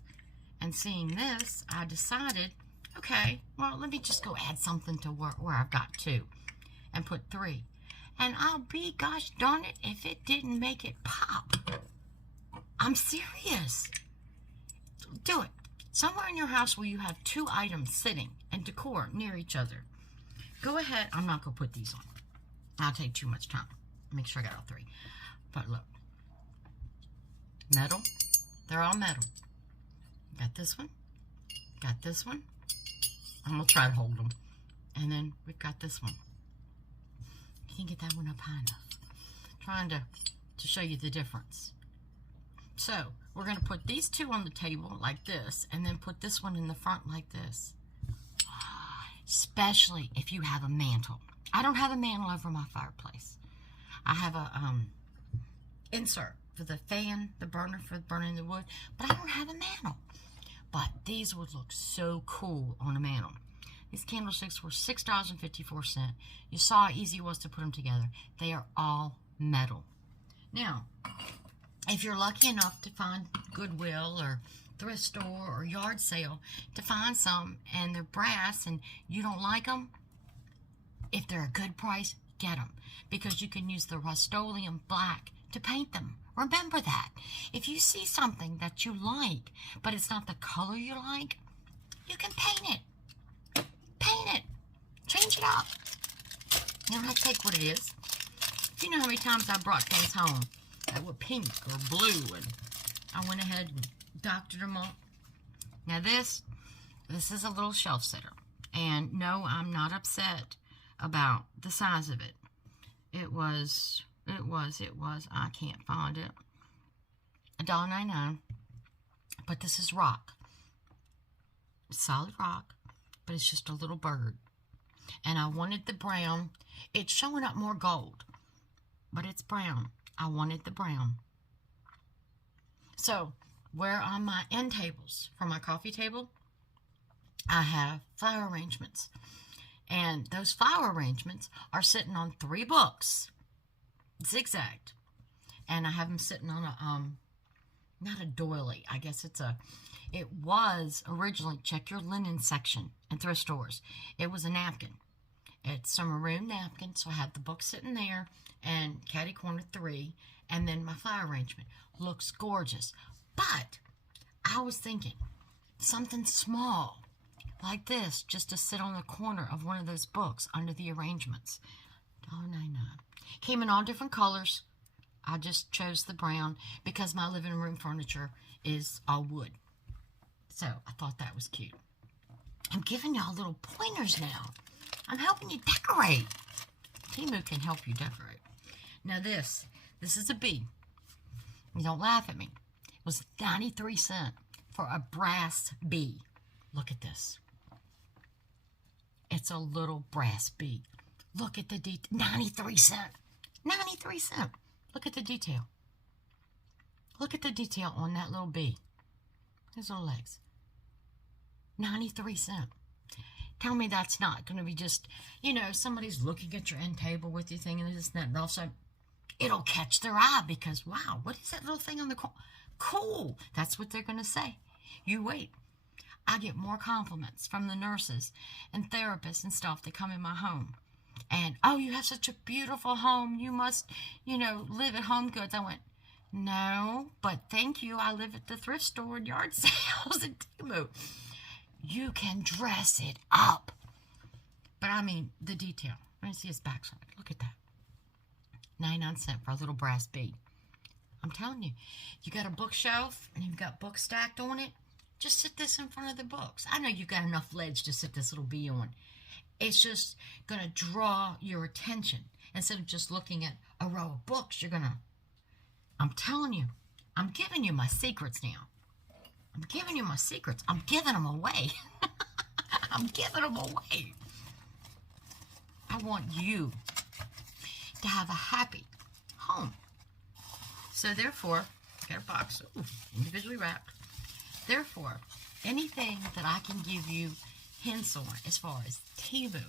and seeing this, I decided, okay, well, let me just go add something to where I've got 2 and put 3. And I'll be, gosh darn it, if it didn't make it pop. I'm serious. Do it. Somewhere in your house where you have 2 items sitting and decor near each other. Go ahead. I'm not going to put these on. I'll take too much time. Make sure I got all 3. But look. Metal. They're all metal. Got this one. Got this one. I'm going to try to hold them. And then we've got this one. You can get that one up high enough. Trying to show you the difference. So, we're going to put these 2 on the table like this, and then put this one in the front like this. Especially if you have a mantle. I don't have a mantle over my fireplace. I have a insert for the fan, the burner for burning the wood, but I don't have a mantle. But these would look so cool on a mantle. These candlesticks were $6.54. You saw how easy it was to put them together. They are all metal. Now, if you're lucky enough to find Goodwill or thrift store or yard sale to find some and they're brass and you don't like them, if they're a good price, get them. Because you can use the Rust-Oleum black to paint them. Remember that. If you see something that you like, but it's not the color you like, you can paint it. Paint it. Change it up. You don't have to take what it is. You know how many times I brought things home that were pink or blue, and I went ahead and doctored them up. Now this is a little shelf sitter. And no, I'm not upset about the size of it. It was, I can't find it. $1.99. But this is rock. Solid rock. But it's just a little bird. And I wanted the brown. It's showing up more gold. But it's brown. I wanted the brown. So, where on my end tables for my coffee table, I have flower arrangements. And those flower arrangements are sitting on 3 books, zigzagged. And I have them sitting on a, not a doily, I guess it was originally, check your linen section in thrift stores. It was a napkin. It's a maroon napkin, so I have the book sitting there, and catty corner 3, and then my flower arrangement. Looks gorgeous. But I was thinking something small like this, just to sit on the corner of one of those books under the arrangements. $1.99. Came in all different colors. I just chose the brown because my living room furniture is all wood. So I thought that was cute. I'm giving y'all little pointers now. I'm helping you decorate. Temu can help you decorate. Now this is a bee. You don't laugh at me. It was 93 cents for a brass bee. Look at this. It's a little brass bee. Look at the detail. 93 cents. 93 cents. Look at the detail. Look at the detail on that little bee. His little legs. 93 cents. Tell me that's not going to be just, somebody's looking at your end table with your thing and this and that, and all of a sudden it'll catch their eye because, wow, what is that little thing on the corner? Cool. That's what they're going to say. You wait. I get more compliments from the nurses and therapists and stuff that come in my home. And, oh, you have such a beautiful home. You must, live at Home Goods. I went, no, but thank you. I live at the thrift store and yard sales at Temu. You can dress it up. But, I mean, the detail. Let me see his backside. Look at that. 99 cents for a little brass bee. I'm telling you, you got a bookshelf and you've got books stacked on it. Just sit this in front of the books. I know you've got enough ledge to sit this little bee on. It's just going to draw your attention. Instead of just looking at a row of books, you're going to... I'm telling you, I'm giving you my secrets now. I'm giving you my secrets. I'm giving them away. I'm giving them away. I want you to have a happy home. So therefore, I got a box, individually wrapped. Therefore, anything that I can give you hints on as far as Temu,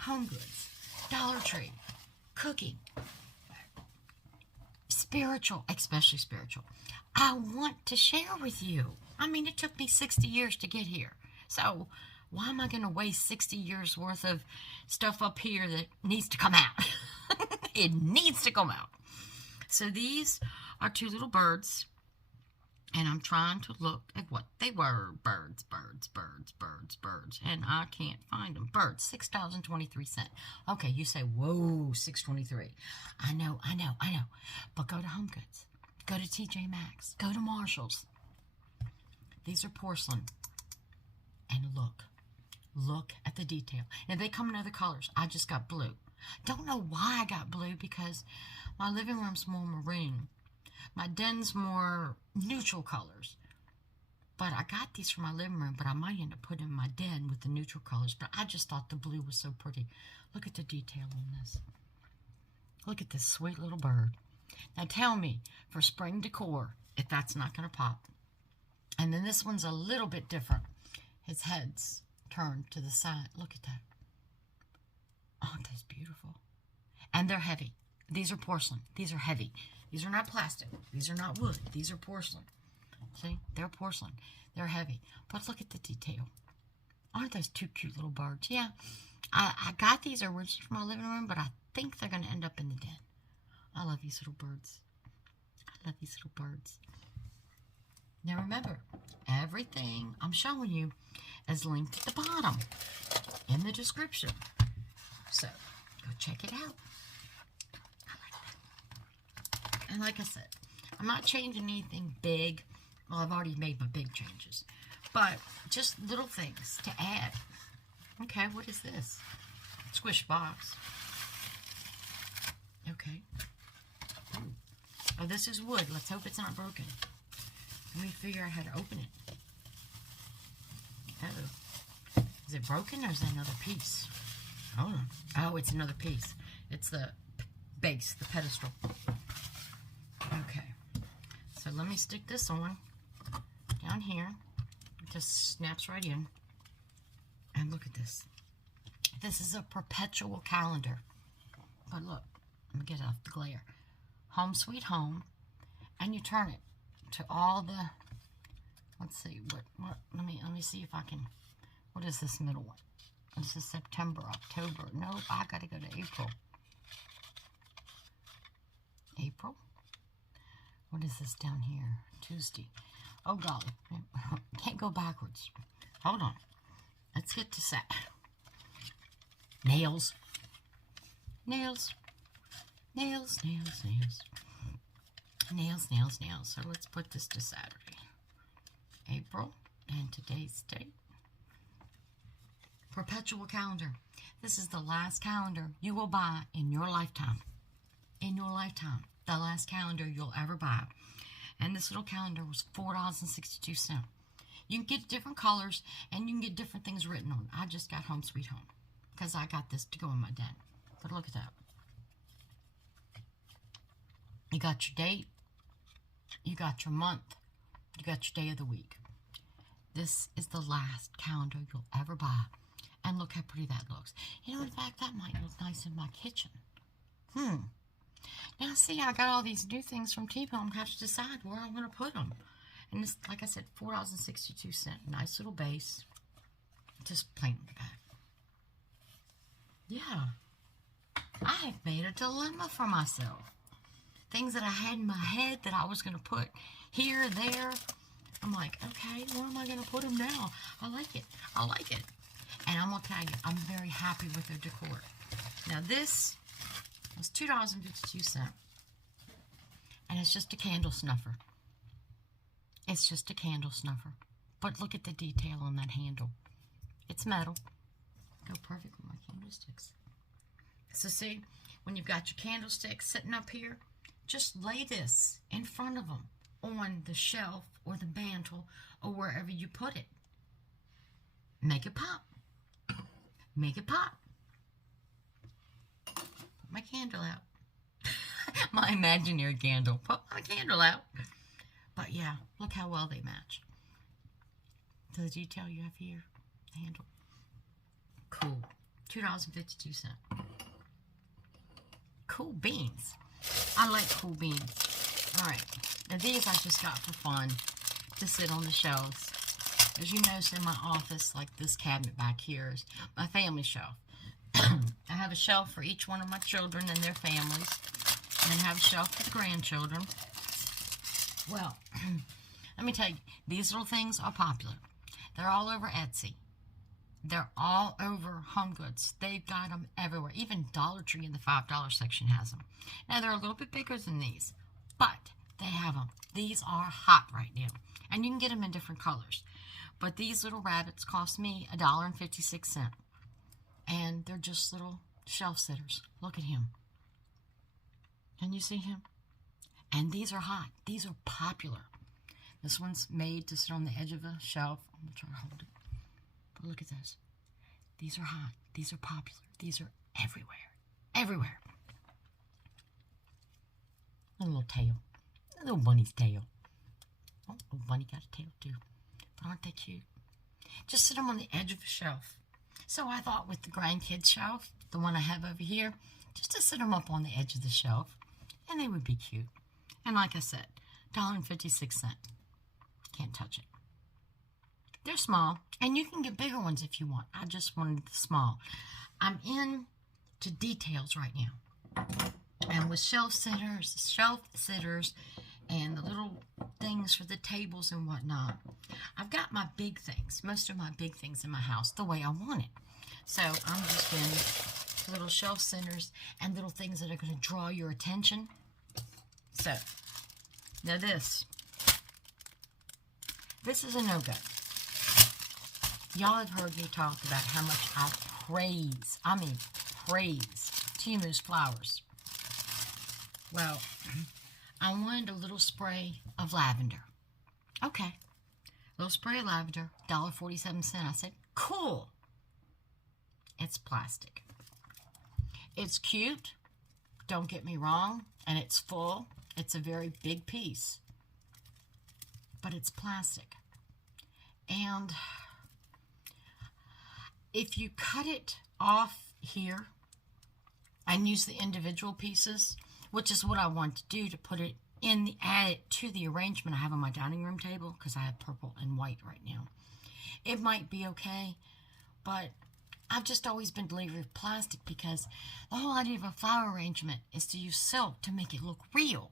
Home Goods, Dollar Tree, cooking, spiritual, especially spiritual, I want to share with you. I mean, it took me 60 years to get here. So why am I going to waste 60 years worth of stuff up here that needs to come out? It needs to come out. So these are 2 little birds. And I'm trying to look at what they were. Birds, birds, birds, birds, birds. And I can't find them. Birds, $6.23. Okay, you say, whoa, $6.23. I know. But go to Home Goods. Go to TJ Maxx. Go to Marshall's. These are porcelain. And look at the detail. And they come in other colors. I just got blue. Don't know why I got blue because my living room's more maroon. My den's more neutral colors. But I got these for my living room, but I might end up putting my den with the neutral colors. But I just thought the blue was so pretty. Look at the detail on this. Look at this sweet little bird. Now tell me, for spring decor, if that's not going to pop. And then this one's a little bit different. His head's turned to the side. Look at that. Aren't those beautiful? And they're heavy. These are porcelain. These are heavy. These are not plastic. These are not wood. These are porcelain. See? They're porcelain. They're heavy. But look at the detail. Aren't those 2 cute little birds? Yeah. I got these originally from my living room, but I think they're going to end up in the den. I love these little birds. I love these little birds. Now remember, everything I'm showing you is linked at the bottom in the description. So, go check it out. I like that. And like I said, I'm not changing anything big. Well, I've already made my big changes. But just little things to add. Okay, what is this? Squish box. Okay. Ooh. Oh, this is wood. Let's hope it's not broken. Let me figure out how to open it. Uh-oh. Is it broken or is that another piece? Hold on. Oh, it's another piece. It's the base, the pedestal. Okay. So let me stick this on. down here. It just snaps right in. And look at this. This is a perpetual calendar. But look, let me get off the glare. Home Sweet Home. And you turn it to all the, let's see, what let me see if I can, what is this middle one? This is September, October. Nope, I gotta go to April. April? What is this down here? Tuesday. Oh golly, can't go backwards. Hold on. Let's get to set. Nails. Nails. Nails, nails, nails. Nails, nails, nails. So let's put this to Saturday. April, and today's date. Perpetual calendar. This is the last calendar you will buy in your lifetime. In your lifetime. The last calendar you'll ever buy. And this little calendar was $4.62. You can get different colors, and you can get different things written on. I just got Home Sweet Home, because I got this to go in my den. But look at that. You got your date. You got your month. You got your day of the week. This is the last calendar you'll ever buy. And look how pretty that looks. You know, in fact, that might look nice in my kitchen. Now, see, I got all these new things from Temu. I'm going to have to decide where I'm going to put them. And it's, like I said, $4.62. Nice little base. Just plain on the back. Yeah. I have made a dilemma for myself. Things that I had in my head that I was going to put here, there. I'm like, okay, where am I going to put them now? I like it. I like it. And I'm going to tell you, I'm very happy with their decor. Now, this was $2.52. And it's just a candle snuffer. It's just a candle snuffer. But look at the detail on that handle. It's metal. Go perfect with my candlesticks. So see, when you've got your candlesticks sitting up here, just lay this in front of them on the shelf or the mantle or wherever you put it. Make it pop. Make it pop. Put my candle out. My imaginary candle. Put my candle out. But yeah, look how well they match. So the detail you have here, the handle. Cool. $2.52. Cool beans. I like cool beans. Alright. Now these I just got for fun to sit on the shelves. As you notice in my office, like this cabinet back here is my family shelf. I have a shelf for each one of my children and their families. And then I have a shelf for the grandchildren. Well, let me tell you, these little things are popular. They're all over Etsy. They're all over Home Goods. They've got them everywhere. Even Dollar Tree in the $5 section has them. Now, they're a little bit bigger than these, but they have them. These are hot right now, and you can get them in different colors. But these little rabbits cost me $1.56, and they're just little shelf sitters. Look at him. Can you see him? And these are hot. These are popular. This one's made to sit on the edge of a shelf. I'm going to try to hold it. But look at this. These are hot. These are popular. These are everywhere. Everywhere. A little tail. A little bunny's tail. Oh, little bunny got a tail too. But aren't they cute? Just sit them on the edge of a shelf. So I thought with the grandkids shelf, the one I have over here, just to sit them up on the edge of the shelf, and they would be cute. And like I said, $1.56. Can't touch it. They're small, and you can get bigger ones if you want. I just wanted the small. I'm into details right now. And with shelf sitters, and the little things for the tables and whatnot, I've got my big things, most of my big things in my house the way I want it. So I'm just in little shelf sitters and little things that are going to draw your attention. So, now this is a no-go. Y'all have heard me talk about how much I praise Temu's flowers. Well, I wanted a little spray of lavender. Okay. A little spray of lavender, $1.47. I said, cool. It's plastic. It's cute. Don't get me wrong. And it's full. It's a very big piece. But it's plastic. And if you cut it off here and use the individual pieces, which is what I want to do to put it in, add it to the arrangement I have on my dining room table, because I have purple and white right now. It might be okay, but I've just always been a believer of plastic because the whole idea of a flower arrangement is to use silk to make it look real.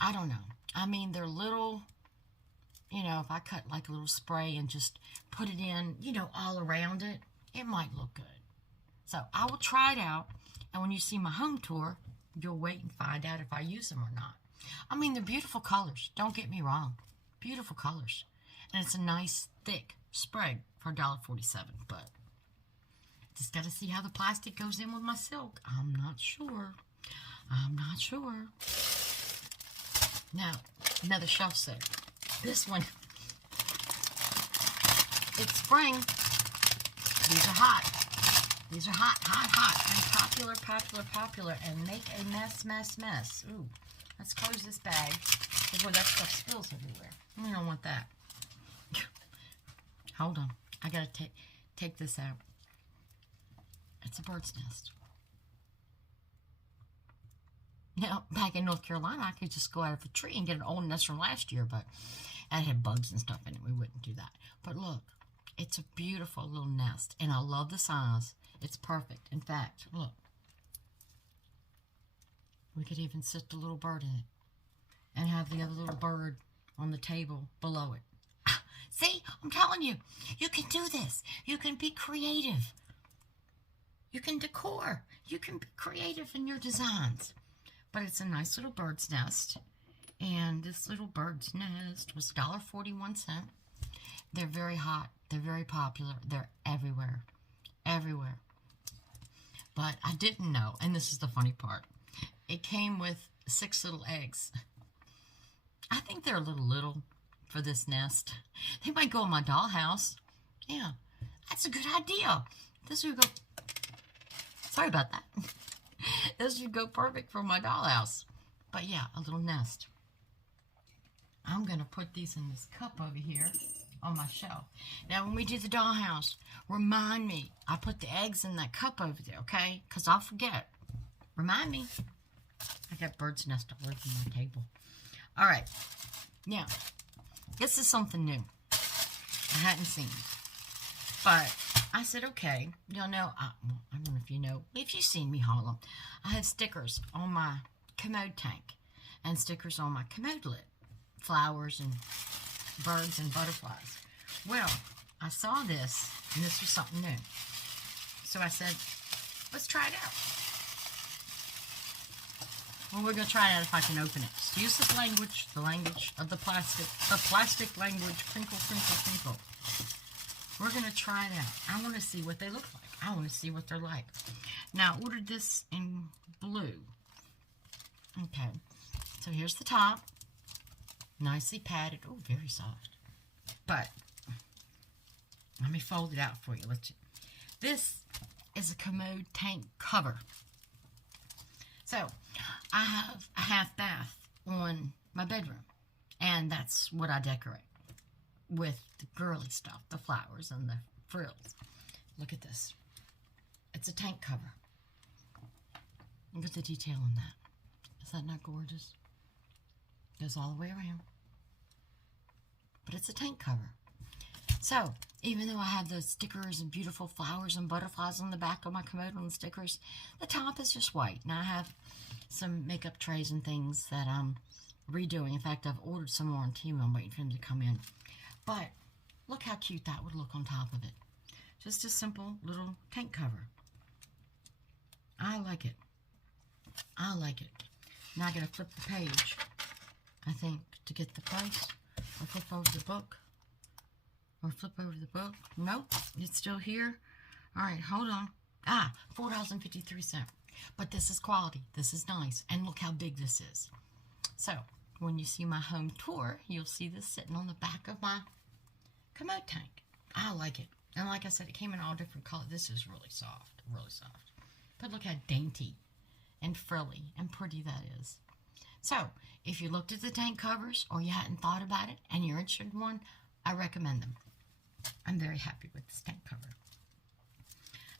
I don't know. I mean, they're little, you know, if I cut like a little spray and just put it in, you know, all around it, it might look good. So I will try it out, and when you see my home tour, you'll wait and find out if I use them or not. I mean, they're beautiful colors. Don't get me wrong. Beautiful colors. And it's a nice, thick spray for $1.47. But just got to see how the plastic goes in with my silk. I'm not sure. I'm not sure. Now, another shelf set. This one, it's spring. These are hot. These are hot, hot, hot. And popular, popular, popular. And make a mess, mess, mess. Ooh. Let's close this bag before that stuff spills everywhere. We don't want that. Hold on. I gotta take this out. It's a bird's nest. Now, back in North Carolina, I could just go out of a tree and get an old nest from last year, but it had bugs and stuff in it. We wouldn't do that. But look, it's a beautiful little nest, and I love the size. It's perfect. In fact, look. We could even sit the little bird in it and have the other little bird on the table below it. See, I'm telling you, you can do this. You can be creative. You can decor. You can be creative in your designs. But it's a nice little bird's nest. And this little bird's nest was $1.41. They're very hot. They're very popular. They're everywhere. Everywhere. But I didn't know, and this is the funny part. It came with 6 little eggs. I think they're a little for this nest. They might go in my dollhouse. Yeah, that's a good idea. This would go... Sorry about that. This would go perfect for my dollhouse. But yeah, a little nest. I'm going to put these in this cup over here on my shelf. Now, when we do the dollhouse, remind me. I put the eggs in that cup over there, okay? Because I'll forget. Remind me. I got bird's nest all over my table. All right. Now, this is something new. I hadn't seen. But I said, okay. Y'all know, I don't know if you know. If you've seen me haul them, I have stickers on my commode tank and stickers on my commode lid. Flowers and birds and butterflies. Well, I saw this, and this was something new. So I said, let's try it out. Well, we're going to try it out if I can open it. So use this language, the language of the plastic language, crinkle, crinkle, crinkle. We're going to try it out. I want to see what they look like. I want to see what they're like. Now, I ordered this in blue. Okay. So here's the top. Nicely padded. Oh, very soft. But, let me fold it out for you. This is a commode tank cover. So, I have a half bath on my bedroom, and that's what I decorate with the girly stuff, the flowers and the frills. Look at this. It's a tank cover. Look at the detail on that. Is that not gorgeous? Goes all the way around. But it's a tank cover. So, even though I have those stickers and beautiful flowers and butterflies on the back of my commode on the stickers, the top is just white. Now I have some makeup trays and things that I'm redoing. In fact, I've ordered some more on Temu. I'm waiting for them to come in. But look how cute that would look on top of it. Just a simple little tank cover. I like it. I like it. Now I gotta flip the page, I think, to get the price. Or flip over the book. Or flip over the book. Nope, it's still here. All right, hold on. Ah, $4.53. But this is quality. This is nice. And look how big this is. So, when you see my home tour, you'll see this sitting on the back of my commode tank. I like it. And like I said, it came in all different colors. This is really soft. Really soft. But look how dainty and frilly and pretty that is. So, if you looked at the tank covers or you hadn't thought about it and you're interested in one, I recommend them. I'm very happy with this tent cover.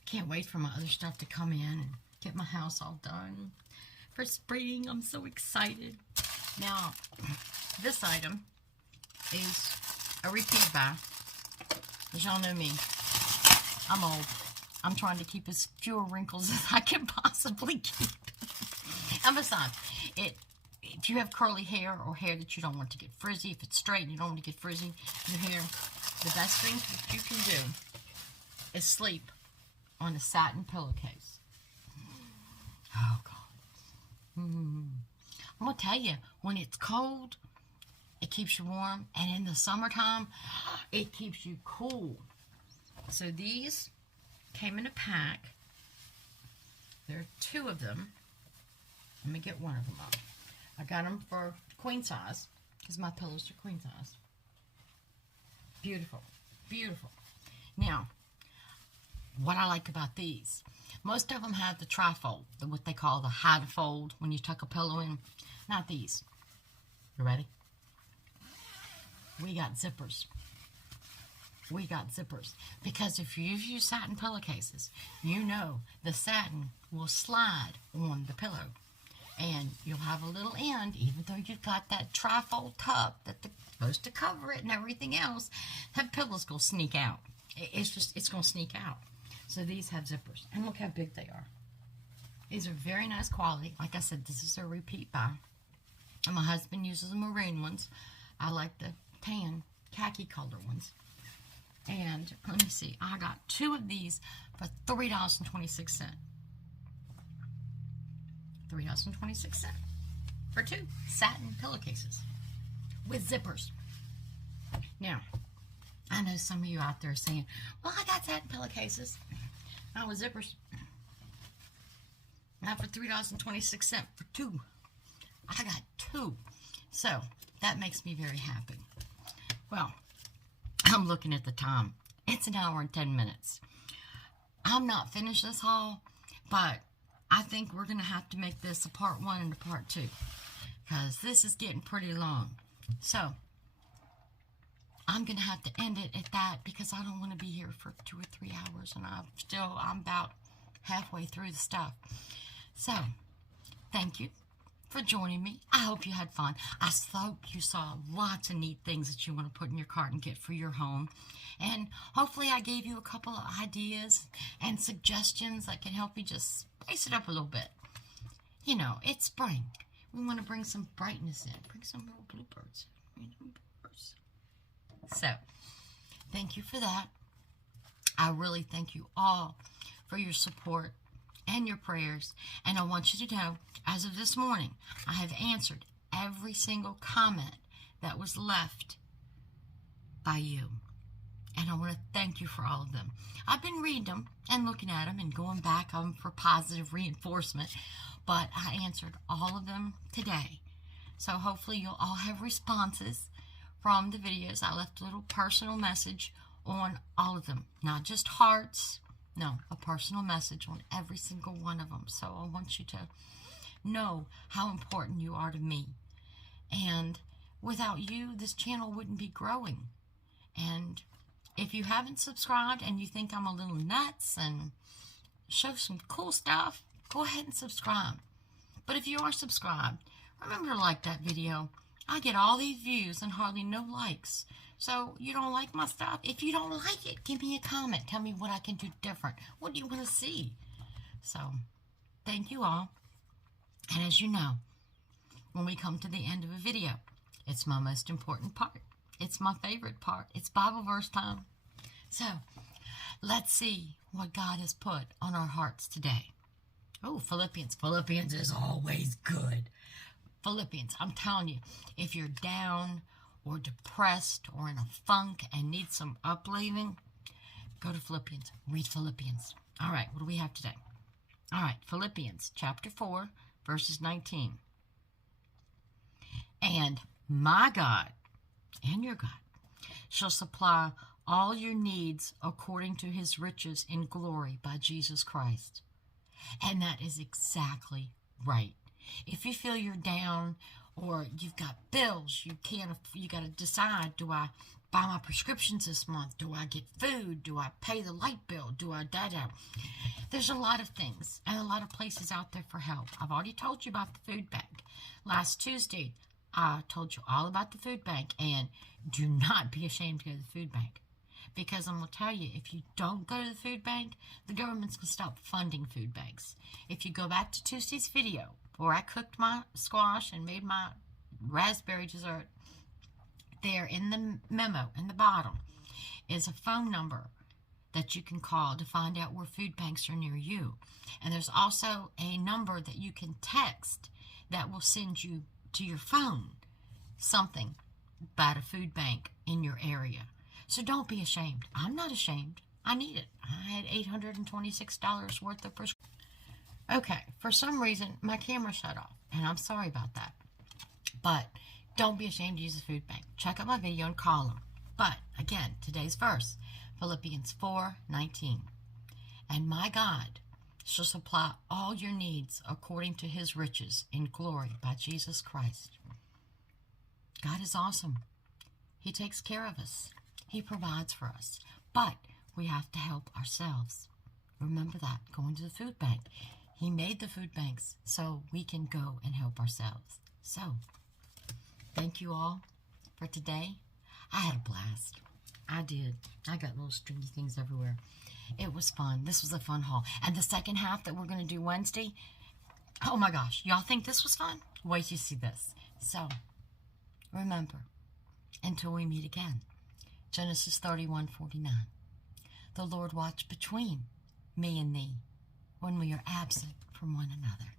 Can't wait for my other stuff to come in and get my house all done for spring. I'm so excited. Now, this item is a repeat buy. As y'all know me, I'm old. I'm trying to keep as few wrinkles as I can possibly keep. And besides, if you have curly hair or hair that you don't want to get frizzy, if it's straight and you don't want to get frizzy in your hair, the best thing that you can do is sleep on a satin pillowcase. Oh, God. I'm going to tell you, when it's cold, it keeps you warm. And in the summertime, it keeps you cool. So these came in a pack. There are 2 of them. Let me get one of them up. I got them for queen size because my pillows are queen size. Beautiful. Beautiful. Now, what I like about these, most of them have the trifold, what they call the hide fold when you tuck a pillow in. Not these. You ready? We got zippers. We got zippers. Because if you use satin pillowcases, you know the satin will slide on the pillow. And you'll have a little end, even though you've got that trifold top that's supposed to cover it and everything else, that pillow's going to sneak out. It's going to sneak out. So these have zippers. And look how big they are. These are very nice quality. Like I said, this is a repeat buy. And my husband uses the maroon ones. I like the tan, khaki color ones. And let me see. I got 2 of these for $3.26. $3.26 for 2 satin pillowcases with zippers. Now, I know some of you out there are saying, well, I got satin pillowcases. Not with zippers. Not for $3.26 for 2. I got 2. So, that makes me very happy. Well, I'm looking at the time. It's 1 hour and 10 minutes. I'm not finished this haul, but I think we're going to have to make this a part 1 and a part 2. Because this is getting pretty long. So, I'm going to have to end it at that because I don't want to be here for 2 or 3 hours. And I'm about halfway through the stuff. So, thank you for joining me. I hope you had fun. I hope you saw lots of neat things that you want to put in your cart and get for your home. And hopefully I gave you a couple of ideas and suggestions that can help you just spice it up a little bit. You know, it's spring. We want to bring some brightness in. Bring some little bluebirds. So, thank you for that. I really thank you all for your support and your prayers. And I want you to know, as of this morning, I have answered every single comment that was left by you. And I want to thank you for all of them. I've been reading them and looking at them and going back on them for positive reinforcement. But I answered all of them today. So hopefully you'll all have responses from the videos. I left a little personal message on all of them. Not just hearts. No, a personal message on every single one of them. So I want you to know how important you are to me. And without you, this channel wouldn't be growing. And if you haven't subscribed and you think I'm a little nuts and show some cool stuff, go ahead and subscribe. But if you are subscribed, remember to like that video. I get all these views and hardly no likes. So you don't like my stuff? If you don't like it, give me a comment. Tell me what I can do different. What do you want to see? So, thank you all. And as you know, when we come to the end of a video, it's my most important part. It's my favorite part. It's Bible verse time. So, let's see what God has put on our hearts today. Oh, Philippians. Philippians is always good. Philippians, I'm telling you, if you're down or depressed or in a funk and need some uplifting, go to Philippians. Read Philippians. All right, what do we have today? All right, Philippians chapter 4, verses 19. And my God and your God shall supply all your needs according to his riches in glory by Jesus Christ. And that is exactly right. If you feel you're down or you've got bills. You got to decide, do I buy my prescriptions this month? Do I get food? Do I pay the light bill? Do I da-da? There's a lot of things and a lot of places out there for help. I've already told you about the food bank. Last Tuesday, I told you all about the food bank, and do not be ashamed to go to the food bank. Because I'm going to tell you, if you don't go to the food bank, the government's going to stop funding food banks. If you go back to Tuesday's video, where I cooked my squash and made my raspberry dessert, there in the memo, in the bottom, is a phone number that you can call to find out where food banks are near you. And there's also a number that you can text that will send you to your phone something about a food bank in your area. So don't be ashamed. I'm not ashamed. I need it. I had $826 worth of prescription. Okay, for some reason, my camera shut off, and I'm sorry about that. But don't be ashamed to use the food bank. Check out my video and call them. But, again, today's verse, Philippians 4:19. And my God shall supply all your needs according to his riches in glory by Jesus Christ. God is awesome. He takes care of us. He provides for us. But we have to help ourselves. Remember that, going to the food bank. He made the food banks so we can go and help ourselves. So, thank you all for today. I had a blast. I did. I got little stringy things everywhere. It was fun. This was a fun haul. And the second half that we're going to do Wednesday, oh my gosh, y'all think this was fun? Wait till you see this. So, remember, until we meet again, Genesis 31:49. The Lord watched between me and thee when we are absent from one another.